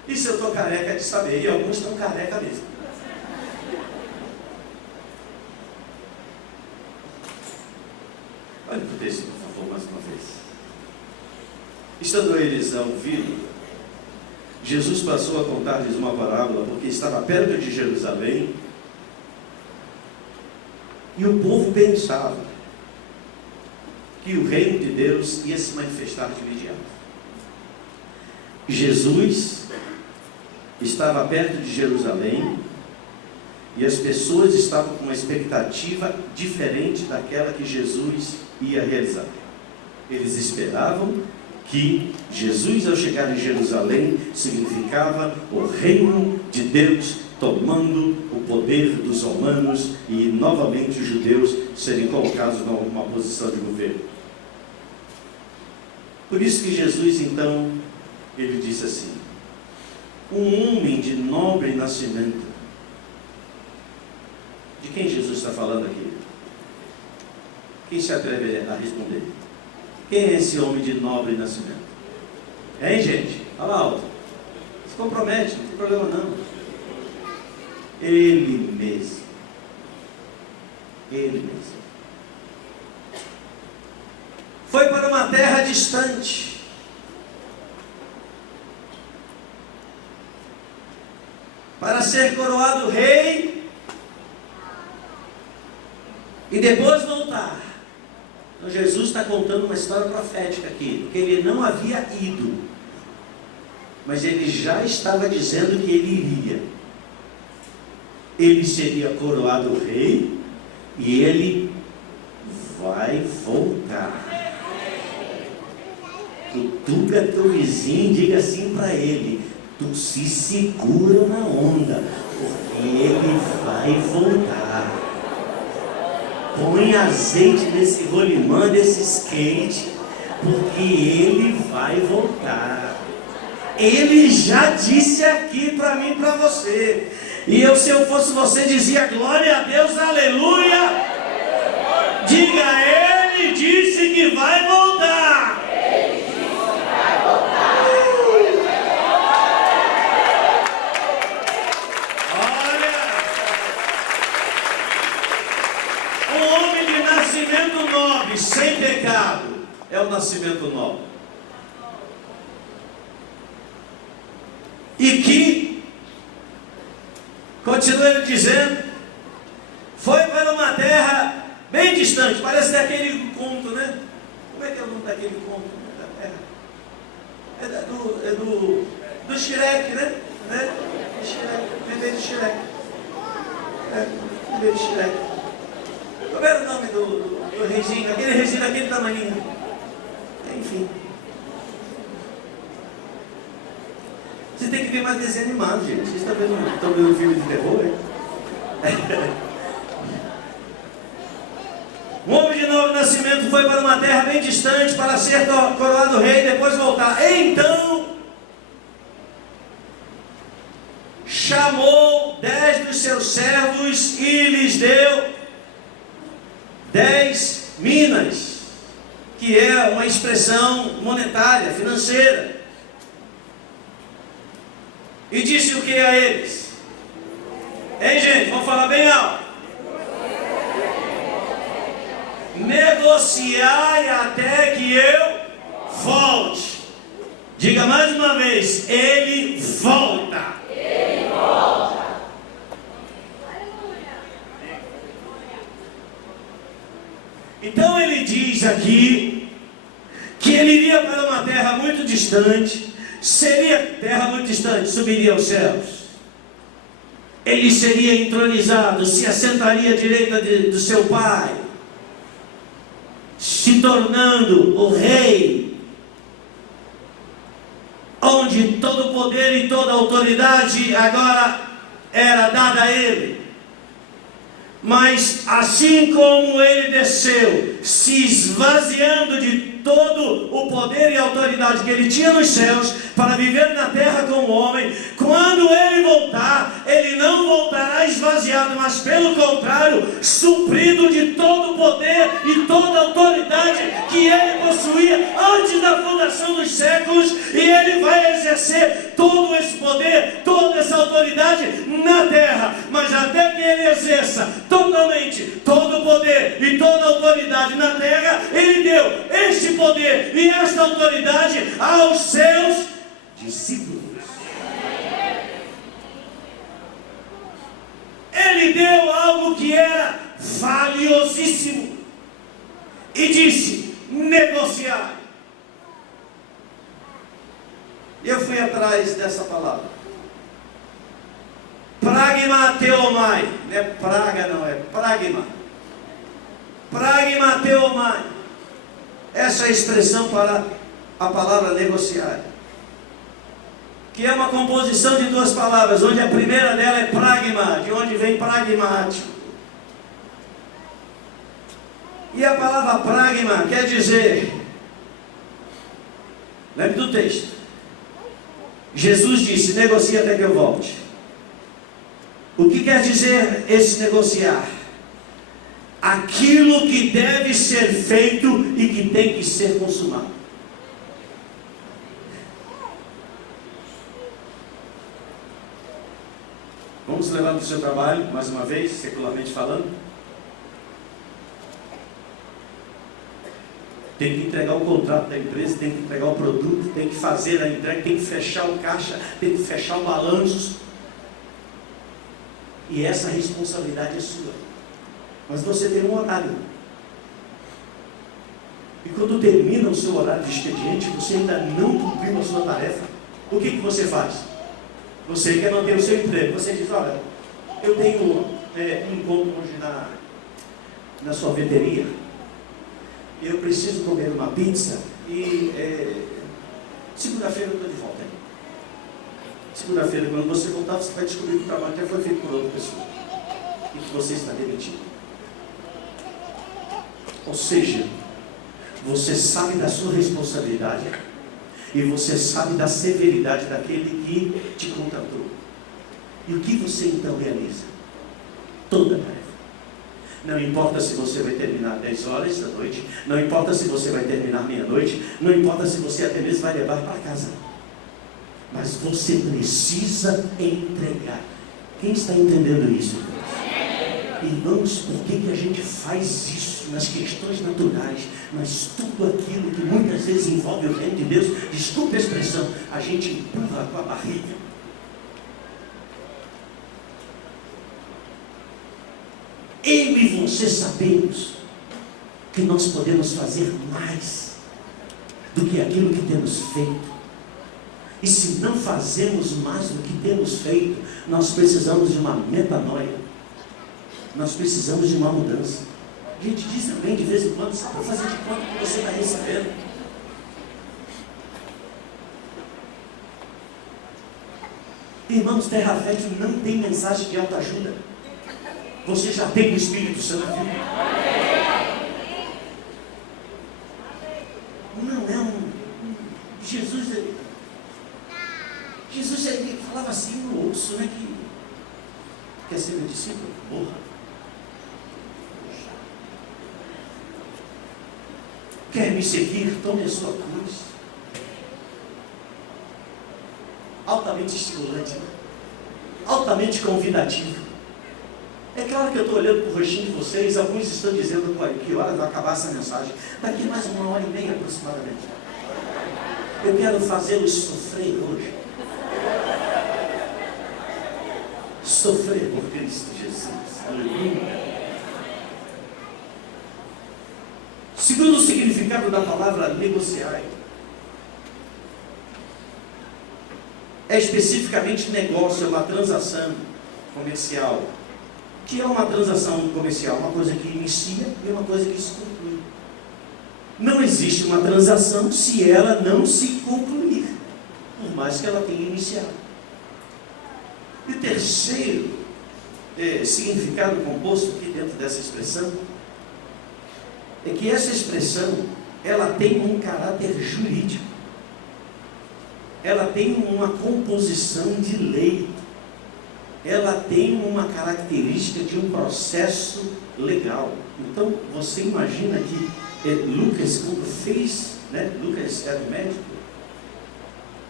Isso eu estou careca de saber, e alguns estão careca mesmo. Olha para o texto, por favor, mais uma vez. Estando eles a ouvi-lo, Jesus passou a contar-lhes uma parábola, porque estava perto de Jerusalém, e o povo pensava que o reino de Deus ia se manifestar de imediato. Jesus estava perto de Jerusalém, e as pessoas estavam com uma expectativa diferente daquela que Jesus ia realizar. Eles esperavam que Jesus, ao chegar em Jerusalém, significava o reino de Deus tomando o poder dos romanos e novamente os judeus serem colocados numa posição de governo. Por isso que Jesus, então, ele disse assim: um homem de nobre nascimento. De quem Jesus está falando aqui? Quem se atreve a responder? Quem é esse homem de nobre nascimento? Hein, gente? Fala alto. Se compromete, não tem problema não. Ele mesmo. Ele mesmo. Foi para uma terra distante. Para ser coroado rei. E depois voltar. Então Jesus está contando uma história profética aqui. Porque ele não havia ido. Mas ele já estava dizendo que ele iria. Ele seria coroado rei. E ele vai voltar. Cutuca teu vizinho e diga assim para ele: tu se segura na onda, porque ele vai voltar. Põe azeite nesse rolimã, desse skate, porque ele vai voltar. Ele já disse aqui para mim e para você. E eu, se eu fosse você, dizia glória a Deus, aleluia. Diga, ele disse que vai voltar. Ele disse que vai voltar. Olha, um homem de nascimento nobre, sem pecado, é o nascimento nobre. E que, continua ele dizendo, foi para uma terra bem distante. Parece daquele conto, né? Como é que é o nome daquele conto? É do Shrek, né? Shrek, bebê de Shrek. Bebê de Shrek. Como era o nome do reizinho? Aquele reizinho daquele tamanhinho. Enfim. Você tem que ver mais desenho animado, gente. Vocês estão vendo um filme de terror, hein? Um homem de novo nascimento foi para uma terra bem distante para ser coroado rei e depois voltar. Então, chamou 10 dos seus servos e lhes deu 10 minas, que é uma expressão monetária, financeira. E disse o que a eles? Hein, gente? Vamos falar bem alto. Negociai até que eu volte. Diga mais uma vez: ele volta. Ele volta. Então ele diz aqui que ele iria para uma terra muito distante. Seria terra muito distante, subiria aos céus. Ele seria entronizado, se assentaria à direita do seu pai, se tornando o rei, onde todo o poder e toda a autoridade agora era dada a ele. Mas assim como ele desceu, se esvaziando de todo o poder e autoridade que ele tinha nos céus, para viver na terra como homem, quando ele voltar, ele não voltará esvaziado, mas pelo contrário, suprido de todo o poder e toda a autoridade que ele possuía antes da fundação dos séculos, e ele vai exercer todo esse poder, toda essa autoridade na terra. Mas até que ele exerça totalmente todo o poder e toda a autoridade na terra, ele deu este poder e esta autoridade aos seus discípulos. Ele deu algo que era valiosíssimo e disse: negociar. Eu fui atrás dessa palavra. Pragma theomai. Não é praga, não, é pragma. Pragma theomai. Essa é a expressão para a palavra negociar, que é uma composição de duas palavras, onde a primeira dela é pragma, de onde vem pragmático. E a palavra pragma quer dizer, lembre do texto, Jesus disse: negocie até que eu volte. O que quer dizer esse negociar? aquilo que deve ser feito e que tem que ser consumado. Vamos levar para o seu trabalho, mais uma vez, secularmente falando. Tem que entregar o contrato da empresa, tem que entregar o produto, tem que fazer a entrega, tem que fechar o caixa, tem que fechar o balanço. E essa responsabilidade é sua. Mas você tem um horário. E quando termina o seu horário de expediente, você ainda não cumpriu a sua tarefa, o que você faz? Você quer manter o seu emprego. Você diz, olha, eu tenho um encontro hoje na sorveteria. Eu preciso comer uma pizza e segunda-feira eu estou de volta. Segunda-feira, quando você voltar, você vai descobrir que o trabalho já foi feito por outra pessoa e que você está demitido. Ou seja, você sabe da sua responsabilidade e você sabe da severidade daquele que te contratou. E o que você então realiza? Toda a tarefa. Não importa se você vai terminar 10 horas da noite, não importa se você vai terminar meia-noite, não importa se você até mesmo vai levar para casa. Mas você precisa entregar. Quem está entendendo isso? Irmãos, por que a gente faz isso nas questões naturais, mas tudo aquilo que muitas vezes envolve o reino de Deus, desculpe a expressão, a gente empurra com a barriga. Eu e você sabemos que nós podemos fazer mais do que aquilo que temos feito. E se não fazemos mais do que temos feito, nós precisamos de uma metanoia. Nós precisamos de uma mudança. A gente diz também de vez em quando, só para fazer de conta que você está recebendo. Irmãos, Terra Fértil não tem mensagem de autoajuda. Você já tem o Espírito Santo. Não é Jesus ele falava assim no ouço, né? Que quer ser meu discípulo? Morra. Quer me seguir? Tome a sua cruz. Altamente estimulante, né? Altamente convidativo. É claro que eu estou olhando para o rostinho de vocês, alguns estão dizendo que hora vai acabar essa mensagem. Daqui mais 1h30 aproximadamente. Eu quero fazê-los sofrer hoje. Sofrer por Cristo Jesus. Aleluia. Segundo o significado da palavra negociar, é especificamente negócio, é uma transação comercial. O que é uma transação comercial? Uma coisa que inicia e uma coisa que se conclui. Não existe uma transação se ela não se concluir, por mais que ela tenha iniciado. E o terceiro significado composto aqui dentro dessa expressão é que essa expressão ela tem um caráter jurídico, ela tem uma composição de lei, ela tem uma característica de um processo legal. Então você imagina que Lucas, quando fez, Lucas era médico,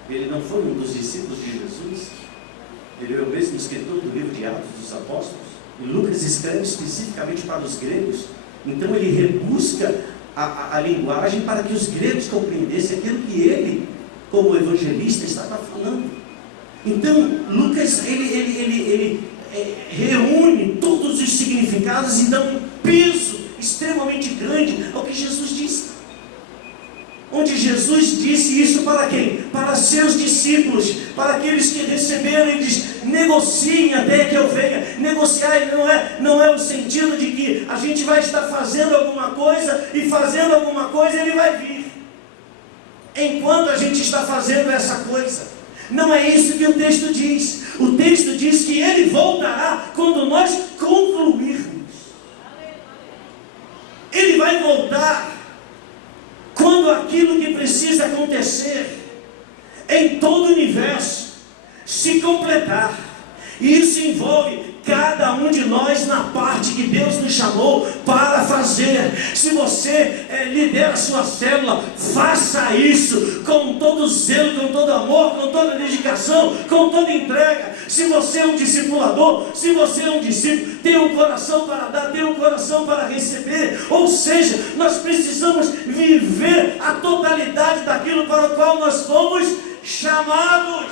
ele não foi um dos discípulos de Jesus, ele é o mesmo escritor do livro de Atos dos Apóstolos, e Lucas escreve especificamente para os gregos. Então ele rebusca a linguagem para que os gregos compreendessem aquilo que ele, como evangelista, estava falando. Então Lucas ele reúne todos os significados e dá um peso extremamente grande ao que Jesus disse. Onde Jesus disse isso para quem? Para seus discípulos, para aqueles que receberam. Ele diz: negociem até que eu venha. Negociar não é o sentido de que a gente vai estar fazendo alguma coisa e fazendo alguma coisa ele vai vir enquanto a gente está fazendo essa coisa. Não é isso que o texto diz. O texto diz que ele voltará quando nós concluirmos. Ele vai voltar quando aquilo que precisa acontecer em todo o universo se completar. E isso envolve cada um de nós na parte que Deus nos chamou para fazer. Se você lidera a sua célula, faça isso com todo zelo, com todo amor, com toda dedicação, com toda entrega. Se você é um discipulador, se você é um discípulo, tem um coração para dar, tem um coração para receber. Ou seja, nós precisamos viver a totalidade daquilo para o qual nós fomos chamados.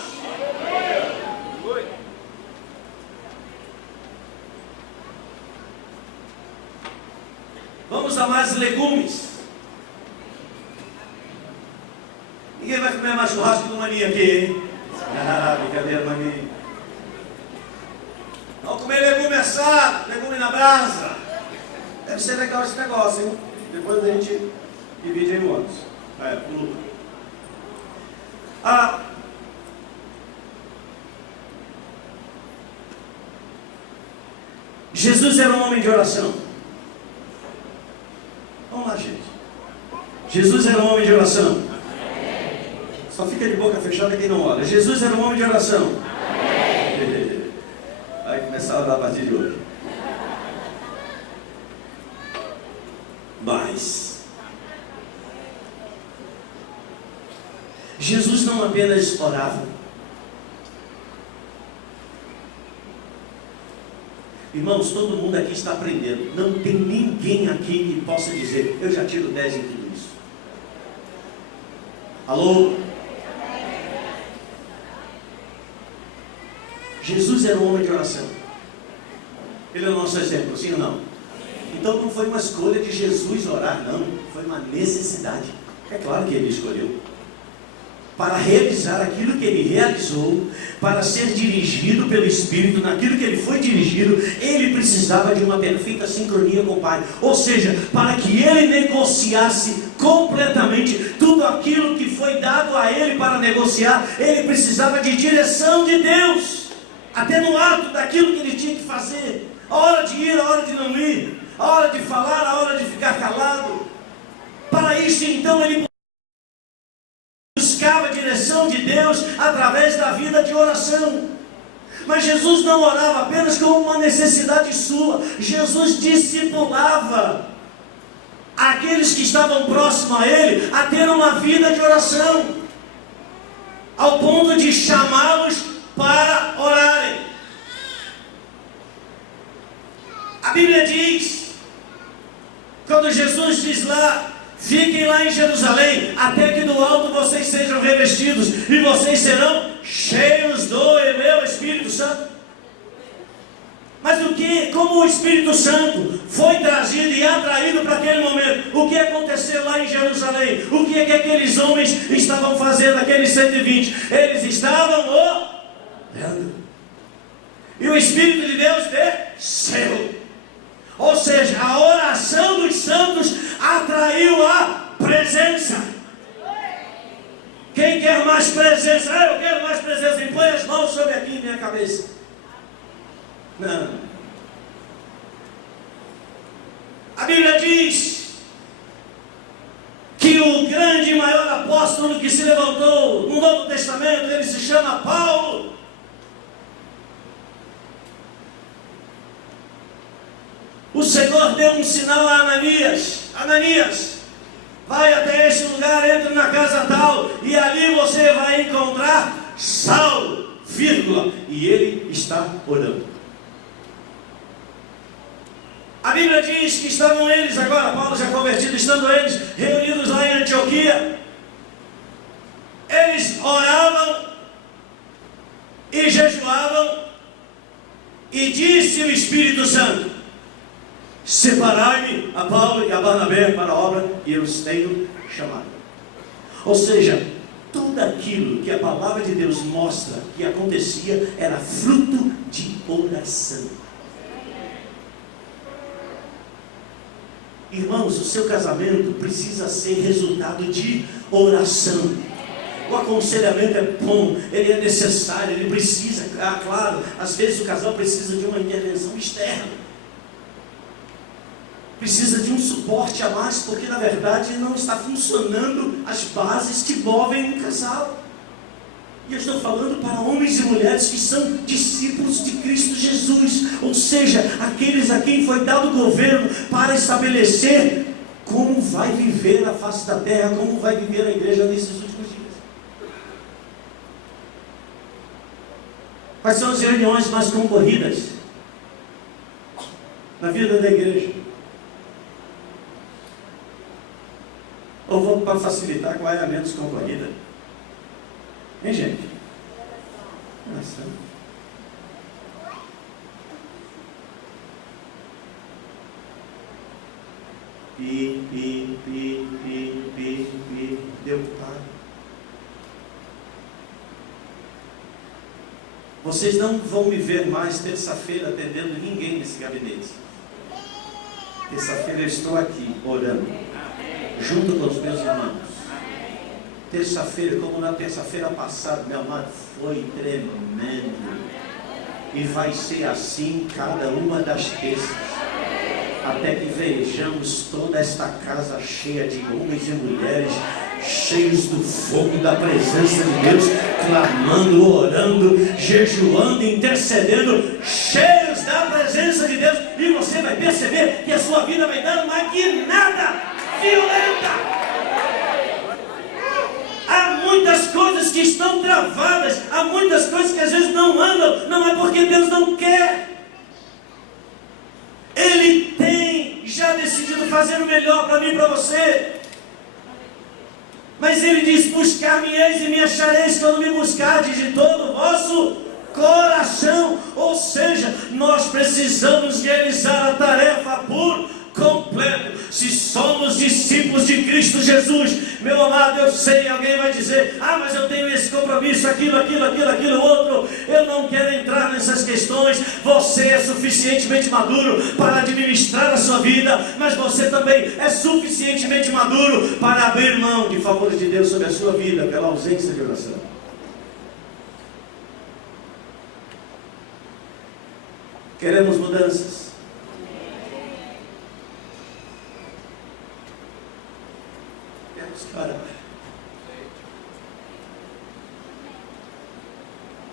Vamos a mais legumes. Ninguém vai comer mais churrasco do maninho aqui, hein? Ah, brincadeira, maninho. Vamos comer legume assado, legume na brasa. Deve ser legal esse negócio, hein? Depois a gente divide em outros. Pula. Jesus era um homem de oração. Vamos lá, gente. Jesus era um homem de oração. Só fica de boca fechada quem não ora. Jesus era um homem de oração. Vai começar a orar a partir de hoje. Mas Jesus não apenas orava. Irmãos, todo mundo aqui está aprendendo. Não tem ninguém aqui que possa dizer: eu já tiro 10 em tudo isso. Alô? Jesus era um homem de oração. Ele é o nosso exemplo, sim ou não? Então não foi uma escolha de Jesus orar, não. Foi uma necessidade. É claro que ele escolheu. Para realizar aquilo que ele realizou, para ser dirigido pelo Espírito naquilo que ele foi dirigido, ele precisava de uma perfeita sincronia com o Pai. Ou seja, para que ele negociasse completamente tudo aquilo que foi dado a ele para negociar, ele precisava de direção de Deus, até no ato daquilo que ele tinha que fazer, a hora de ir, a hora de não ir, a hora de falar, a hora de ficar calado. Para isso, então, ele buscava a direção de Deus através da vida de oração. Mas Jesus não orava apenas como uma necessidade sua. Jesus discipulava aqueles que estavam próximos a ele a ter uma vida de oração, ao ponto de chamá-los para orarem. A Bíblia diz, quando Jesus diz lá: fiquem lá em Jerusalém, até que do alto vocês sejam revestidos, e vocês serão cheios do meu Espírito Santo. Mas como o Espírito Santo foi trazido e atraído para aquele momento, o que aconteceu lá em Jerusalém? O que é que aqueles homens estavam fazendo, aqueles 120? Eles estavam orando. E o Espírito de Deus desceu. Ou seja, a oração dos santos atraiu a presença. Quem quer mais presença? Eu quero mais presença. E põe as mãos sobre aqui minha cabeça. Não. A Bíblia diz que o grande e maior apóstolo que se levantou no Novo Testamento, ele se chama Paulo. O Senhor deu um sinal a Ananias: Ananias, vai até esse lugar, entra na casa tal, e ali você vai encontrar Saulo, vírgula, e ele está orando. A Bíblia diz que estavam eles agora, Paulo já convertido, estando eles reunidos lá em Antioquia, eles oravam e jejuavam, e disse o Espírito Santo: separai-me a Paulo e a Barnabé para a obra que eu os tenho chamado. Ou seja, tudo aquilo que a palavra de Deus mostra que acontecia era fruto de oração. Irmãos, o seu casamento precisa ser resultado de oração. O aconselhamento é bom, ele é necessário, ele precisa, claro, às vezes o casal precisa de uma intervenção externa, precisa de um suporte a mais, porque na verdade não está funcionando as bases que movem um casal. E eu estou falando para homens e mulheres que são discípulos de Cristo Jesus, ou seja, aqueles a quem foi dado o governo para estabelecer como vai viver a face da terra, como vai viver a igreja nesses últimos dias. Quais são as reuniões mais concorridas na vida da igreja? Ou vamos para facilitar, qual é a menos concorrida? Hein, gente? Nossa. Deputado. Vocês não vão me ver mais terça-feira atendendo ninguém nesse gabinete. Terça-feira eu estou aqui orando, junto com os meus irmãos. Terça-feira, como na terça-feira passada, meu amado, foi tremendo. E vai ser assim cada uma das terças, até que vejamos toda esta casa cheia de homens e mulheres, cheios do fogo da presença de Deus, clamando, orando, jejuando, intercedendo, cheios da presença de Deus. E você vai perceber que a sua vida vai dar uma guinada violenta. Há muitas coisas que estão travadas, há muitas coisas que às vezes não andam, não é porque Deus não quer. Ele tem já decidido fazer o melhor para mim e para você. Mas Ele diz: buscar-me-eis e me achareis quando me buscardes de todo o vosso coração. Ou seja, nós precisamos realizar a tarefa por completo. Se somos discípulos de Cristo Jesus, meu amado, eu sei, alguém vai dizer: ah, mas eu tenho esse compromisso, aquilo, outro. Eu não quero entrar nessas questões. Você é suficientemente maduro para administrar a sua vida, mas você também é suficientemente maduro para abrir mão de favores de Deus sobre a sua vida pela ausência de oração. Queremos mudanças. Orar.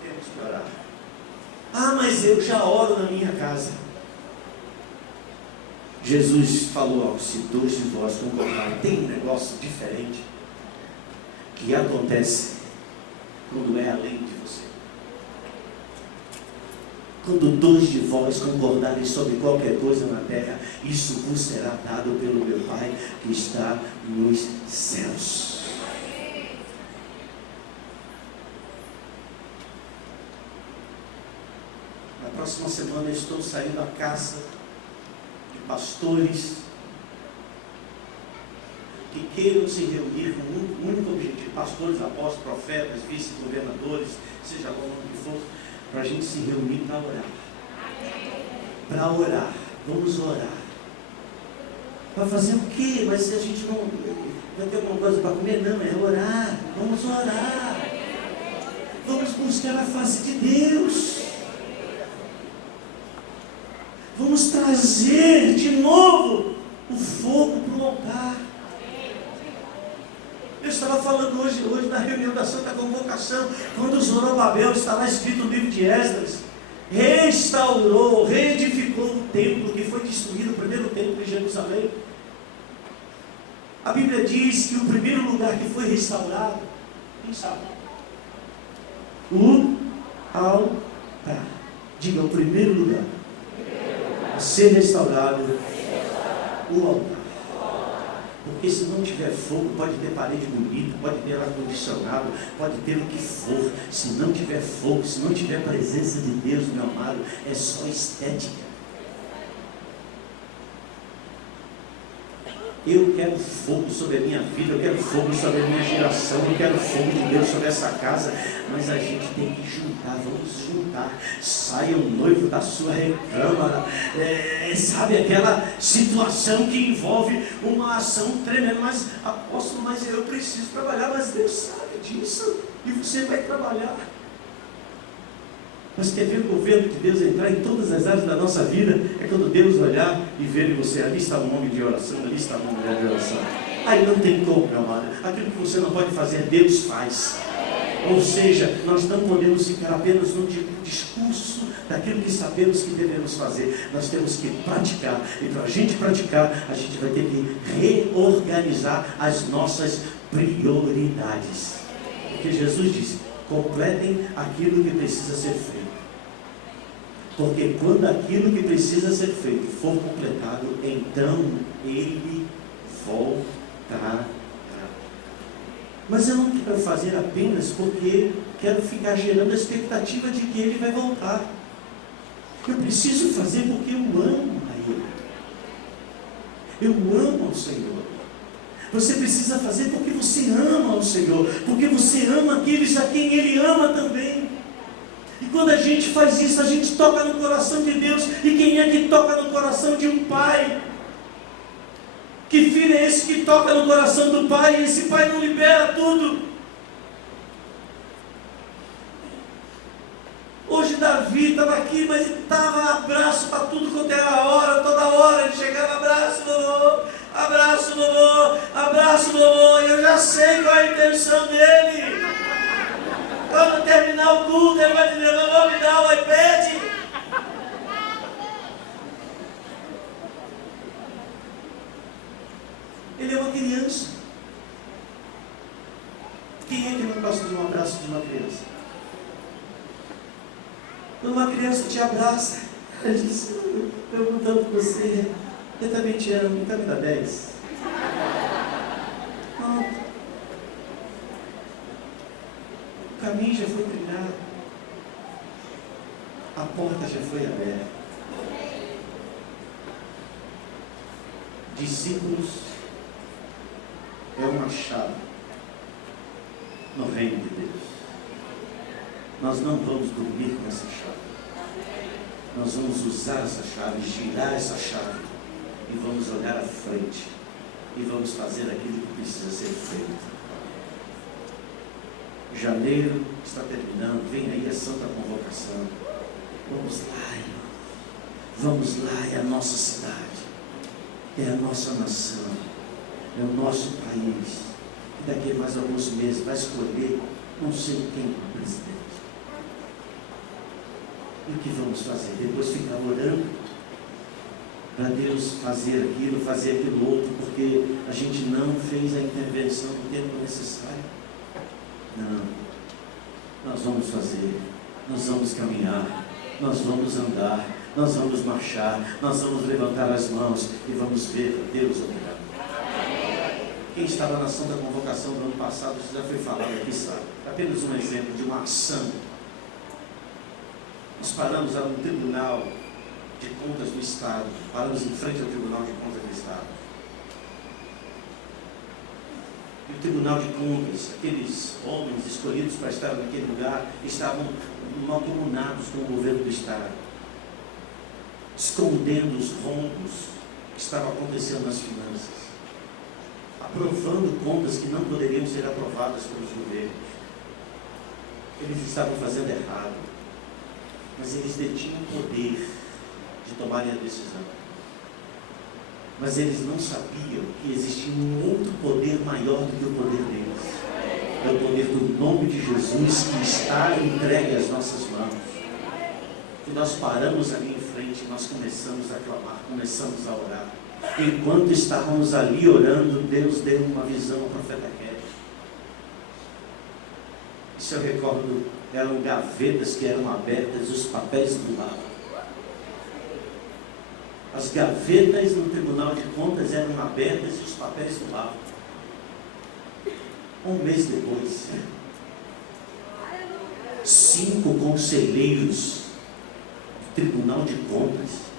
Temos que orar. Ah, mas eu já oro na minha casa. Jesus falou: se dois de vós concordarem. Tem um negócio diferente que acontece quando é além de você. Quando dois de vós concordarem sobre qualquer coisa na terra, isso vos será dado pelo meu Pai que está nos céus. Na próxima semana eu estou saindo à caça de pastores que queiram se reunir com um único objetivo: pastores, apóstolos, profetas, vice-governadores, seja lá o nome que for, para a gente se reunir para orar. Para orar. Vamos orar. Para fazer o quê? Mas se a gente não vai ter alguma coisa para comer? Não, é orar. Vamos orar. Vamos buscar a face de Deus. Vamos trazer de novo o fogo para o altar. Eu estava falando hoje na reunião da Santa Convocação, quando Zorobabel, está lá escrito no livro de Esdras, restaurou, reedificou o templo que foi destruído, o primeiro templo em Jerusalém. A Bíblia diz que o primeiro lugar que foi restaurado, quem sabe? O altar. Diga: o primeiro lugar a ser restaurado, o altar. Porque se não tiver fogo, pode ter parede bonita, pode ter ar-condicionado, pode ter o que for. Se não tiver fogo, se não tiver presença de Deus, meu amado, é só estética. Eu quero fogo sobre a minha vida, eu quero fogo sobre a minha geração, eu quero fogo de Deus sobre essa casa. Mas a gente tem que juntar, vamos juntar. Saia o noivo da sua recâmara. Sabe aquela situação que envolve uma ação tremenda. Mas apóstolo, mas eu preciso trabalhar, mas Deus sabe disso. E você vai trabalhar. Mas quer ver o governo de Deus entrar em todas as áreas da nossa vida? É quando Deus olhar e ver em você: ali está um homem de oração, ali está uma mulher de oração. Aí não tem como, meu amado. Aquilo que você não pode fazer, Deus faz. Ou seja, nós não podemos ficar apenas no discurso daquilo que sabemos que devemos fazer. Nós temos que praticar. E para a gente praticar, a gente vai ter que reorganizar as nossas prioridades. Porque Jesus disse: completem aquilo que precisa ser feito. Porque quando aquilo que precisa ser feito for completado, então Ele voltará. Mas eu não quero fazer apenas porque quero ficar gerando a expectativa de que Ele vai voltar. Eu preciso fazer porque eu amo a Ele. Eu amo ao Senhor. Você precisa fazer porque você ama ao Senhor, porque você ama aqueles a quem Ele ama também. E quando a gente faz isso, a gente toca no coração de Deus. E quem é que toca no coração de um pai? Que filho é esse que toca no coração do pai e esse pai não libera tudo? Hoje Davi estava aqui, mas ele estava abraço para tudo quanto era hora, toda hora ele chegava: abraço, vovô, abraço, vovô, abraço, vovô. E eu já sei qual é a intenção dele. Quando terminar o culto, ele vai dizer: vovô, me dá o iPad. Ele é uma criança. Quem é que não gosta de um abraço de uma criança? Quando uma criança te abraça, ela diz: eu amo tanto você, eu também te amo, então me dá 10. Pronto. O caminho já foi trilhado, a porta já foi aberta. Discípulos é uma chave no reino de Deus. Nós não vamos dormir com essa chave. Nós vamos usar essa chave, girar essa chave e vamos olhar à frente e vamos fazer aquilo que precisa ser feito. Janeiro está terminando, vem aí a Santa Convocação. Vamos lá, irmão. Vamos lá, é a nossa cidade, é a nossa nação, é o nosso país. E daqui a mais alguns meses vai escolher não sei quem para presidente. E o que vamos fazer? Depois ficar orando para Deus fazer aquilo outro, porque a gente não fez a intervenção no tempo necessário. Não, nós vamos fazer, nós vamos caminhar, nós vamos andar, nós vamos marchar, nós vamos levantar as mãos e vamos ver Deus operar. Quem estava na Santa Convocação do ano passado, isso já foi falado aqui, sabe? Apenas um exemplo de uma ação. Nós paramos no Tribunal de Contas do Estado, paramos em frente ao Tribunal de Contas do Estado. E o Tribunal de Contas, aqueles homens escolhidos para estar naquele lugar, estavam mancomunados com o governo do Estado, escondendo os rombos que estavam acontecendo nas finanças, aprovando contas que não poderiam ser aprovadas pelos governos. Eles estavam fazendo errado, mas eles detinham o poder de tomarem a decisão. Mas eles não sabiam que existia um outro poder maior do que o poder deles. É o poder do nome de Jesus que está entregue às nossas mãos. E nós paramos ali em frente, nós começamos a clamar, começamos a orar. Enquanto estávamos ali orando, Deus deu uma visão ao profeta Kelly. Se eu recordo, eram gavetas que eram abertas, os papéis do lado. As gavetas no Tribunal de Contas eram abertas e os papéis do lado. Um mês depois, 5 conselheiros do Tribunal de Contas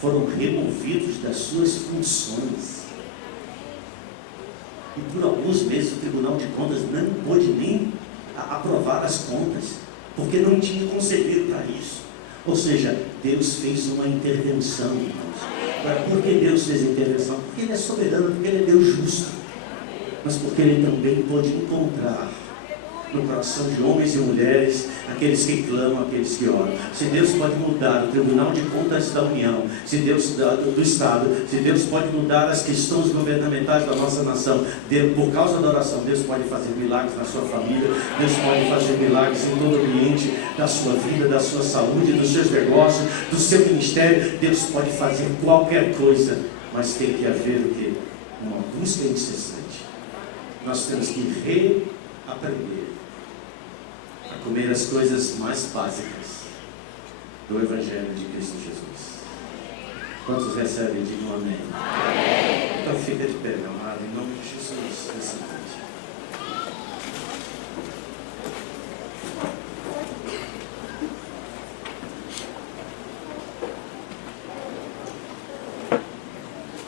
foram removidos das suas funções. E por alguns meses o Tribunal de Contas não pôde nem aprovar as contas, porque não tinha conselheiro para isso. Ou seja, Deus fez uma intervenção, irmãos. Agora, por que Deus fez a intervenção? Porque Ele é soberano, porque Ele é Deus justo. Mas porque Ele também pôde encontrar no coração de homens e mulheres, aqueles que clamam, aqueles que oram. Se Deus pode mudar o Tribunal de Contas da União, se Deus do Estado, se Deus pode mudar as questões governamentais da nossa nação, por causa da oração, Deus pode fazer milagres na sua família, Deus pode fazer milagres em todo o ambiente da sua vida, da sua saúde, dos seus negócios, do seu ministério. Deus pode fazer qualquer coisa, mas tem que haver o quê? Uma busca incessante. Nós temos que reaprender a comer as coisas mais básicas do Evangelho de Cristo Jesus. Quantos recebem? Digam amém. Amém. Então fica de pé, meu amado, em nome de Jesus, nessa noite.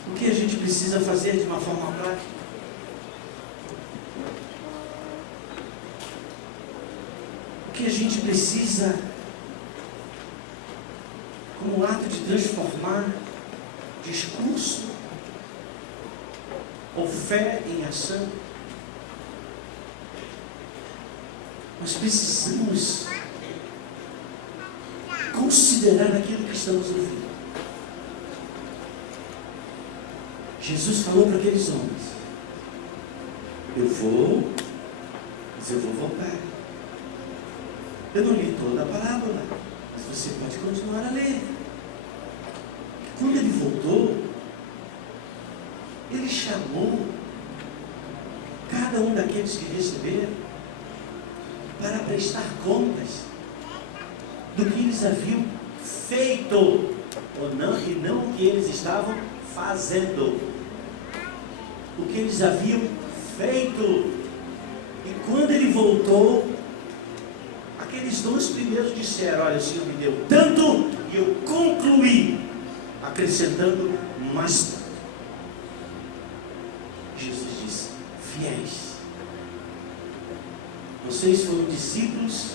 O que a gente precisa fazer de uma forma prática? O que a gente precisa, como ato de transformar discurso ou fé em ação? Nós precisamos considerar aquilo que estamos ouvindo. Jesus falou para aqueles homens: eu vou, mas eu vou voltar. Eu não li toda a parábola, mas você pode continuar a ler. Quando ele voltou, ele chamou cada um daqueles que receberam para prestar contas do que eles haviam feito, ou não, e não o que eles estavam fazendo. O que eles haviam feito. E quando ele voltou, aqueles dois primeiros disseram: olha, o Senhor me deu tanto e eu concluí, acrescentando mais tanto. Jesus disse: fiéis. Vocês foram discípulos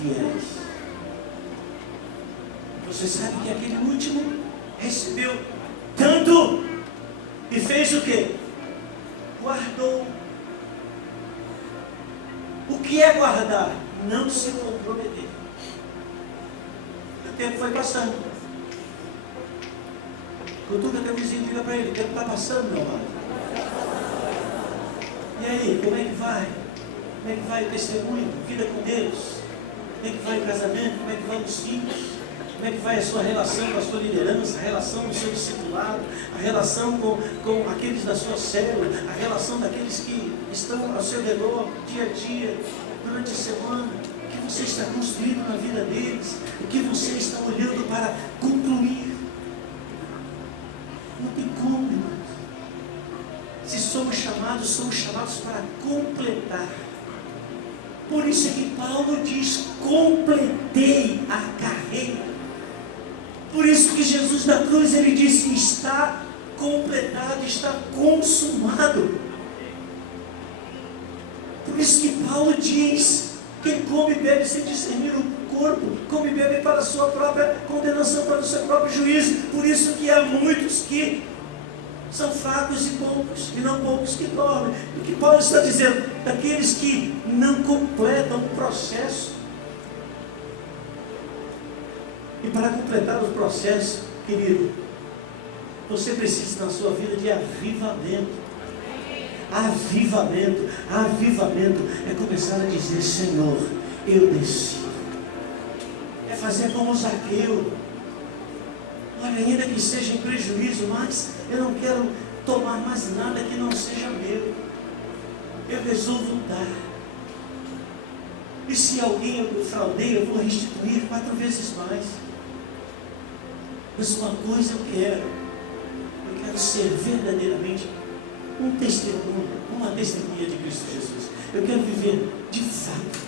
fiéis. Você sabe que aquele último recebeu tanto e fez o quê? Guardou. O que é guardar? Não se comprometer. O tempo foi passando. Cutuca teu vizinho, diga para ele: o tempo está passando, meu amado. E aí, como é que vai? Como é que vai o testemunho? Vida com Deus? Como é que vai o casamento? Como é que vão os filhos? Como é que vai a sua relação com a sua liderança, a relação com o seu discipulado, a relação com aqueles da sua célula, a relação daqueles que estão ao seu redor, dia a dia, durante a semana? O que você está construindo na vida deles? O que você está olhando para concluir? Não tem como, irmãos. Se somos chamados para completar. Por isso é que Paulo diz: completei a carreira. Por isso que Jesus da cruz, ele disse: está completado, está consumado. Por isso que Paulo diz: quem come e bebe sem discernir o corpo, come e bebe para a sua própria condenação, para o seu próprio juízo. Por isso que há muitos que são fracos e poucos, e não poucos que dormem. O que Paulo está dizendo? Daqueles que não completam o processo. E para completar o processo, querido, você precisa na sua vida de avivamento. Avivamento. Avivamento é começar a dizer: Senhor, eu decido. É fazer como Zaqueu. Olha, ainda que seja em prejuízo, mas eu não quero tomar mais nada que não seja meu. Eu resolvo dar. E se alguém eu fraudei, eu vou restituir 4 vezes mais. Mas uma coisa eu quero ser verdadeiramente um testemunho, uma testemunha de Cristo Jesus. Eu quero viver de fato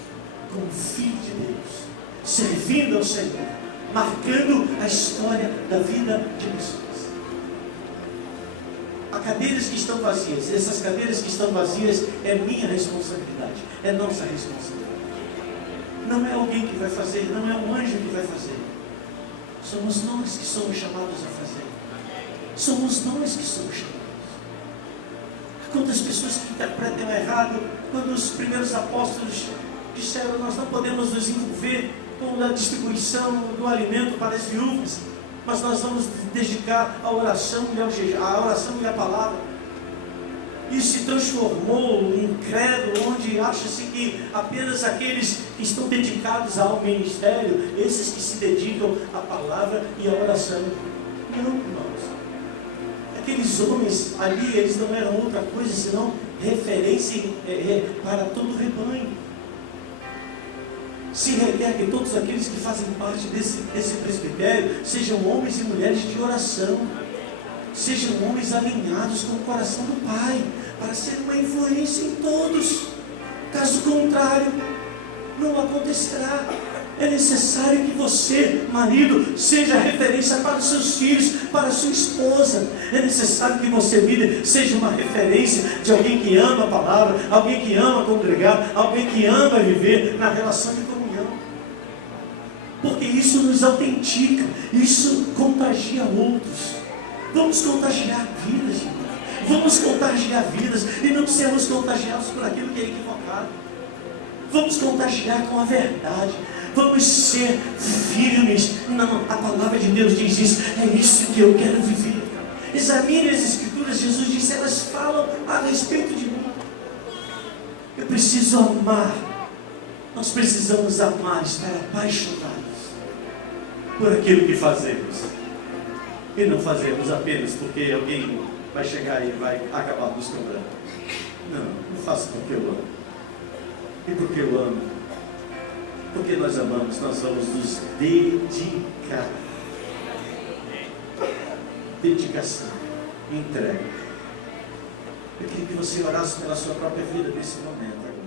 como filho de Deus, servindo ao Senhor, marcando a história da vida de pessoas. Há cadeiras que estão vazias. Essas cadeiras que estão vazias é minha responsabilidade, é nossa responsabilidade. Não é alguém que vai fazer, não é um anjo que vai fazer. Somos nós que somos chamados a fazer. Somos nós que somos chamados. Quantas pessoas que interpretam errado quando os primeiros apóstolos disseram: nós não podemos nos envolver com a distribuição do alimento para as viúvas, mas nós vamos dedicar à oração e ao jejum, à oração e à palavra. Isso se transformou em credo onde acha-se que apenas aqueles que estão dedicados ao ministério, esses que se dedicam à palavra e à oração. Não, irmãos. Aqueles homens ali, eles não eram outra coisa senão referência para todo o rebanho. Se requer que todos aqueles que fazem parte desse presbitério sejam homens e mulheres de oração, sejam homens alinhados com o coração do Pai, para ser uma influência em todos. Caso contrário, não acontecerá. É necessário que você, marido, seja referência para os seus filhos, para a sua esposa. É necessário que você, líder, seja uma referência de alguém que ama a palavra, alguém que ama congregar, alguém que ama viver na relação de comunhão. Porque isso nos autentica, isso contagia outros. Vamos contagiar vidas, irmão. Vamos contagiar vidas e não sermos contagiados por aquilo que é equivocado. Vamos contagiar com a verdade. Vamos ser firmes. Não, a palavra de Deus diz isso. É isso que eu quero viver. Examine as Escrituras. Jesus disse: elas falam a respeito de mim. Eu preciso amar. Nós precisamos amar, estar apaixonados por aquilo que fazemos. E não fazemos apenas porque alguém vai chegar e vai acabar nos cobrando. Não, eu faço porque eu amo. E porque eu amo, porque nós amamos, nós vamos nos dedicar. Dedicação, entrega. Eu queria que você orasse pela sua própria vida nesse momento.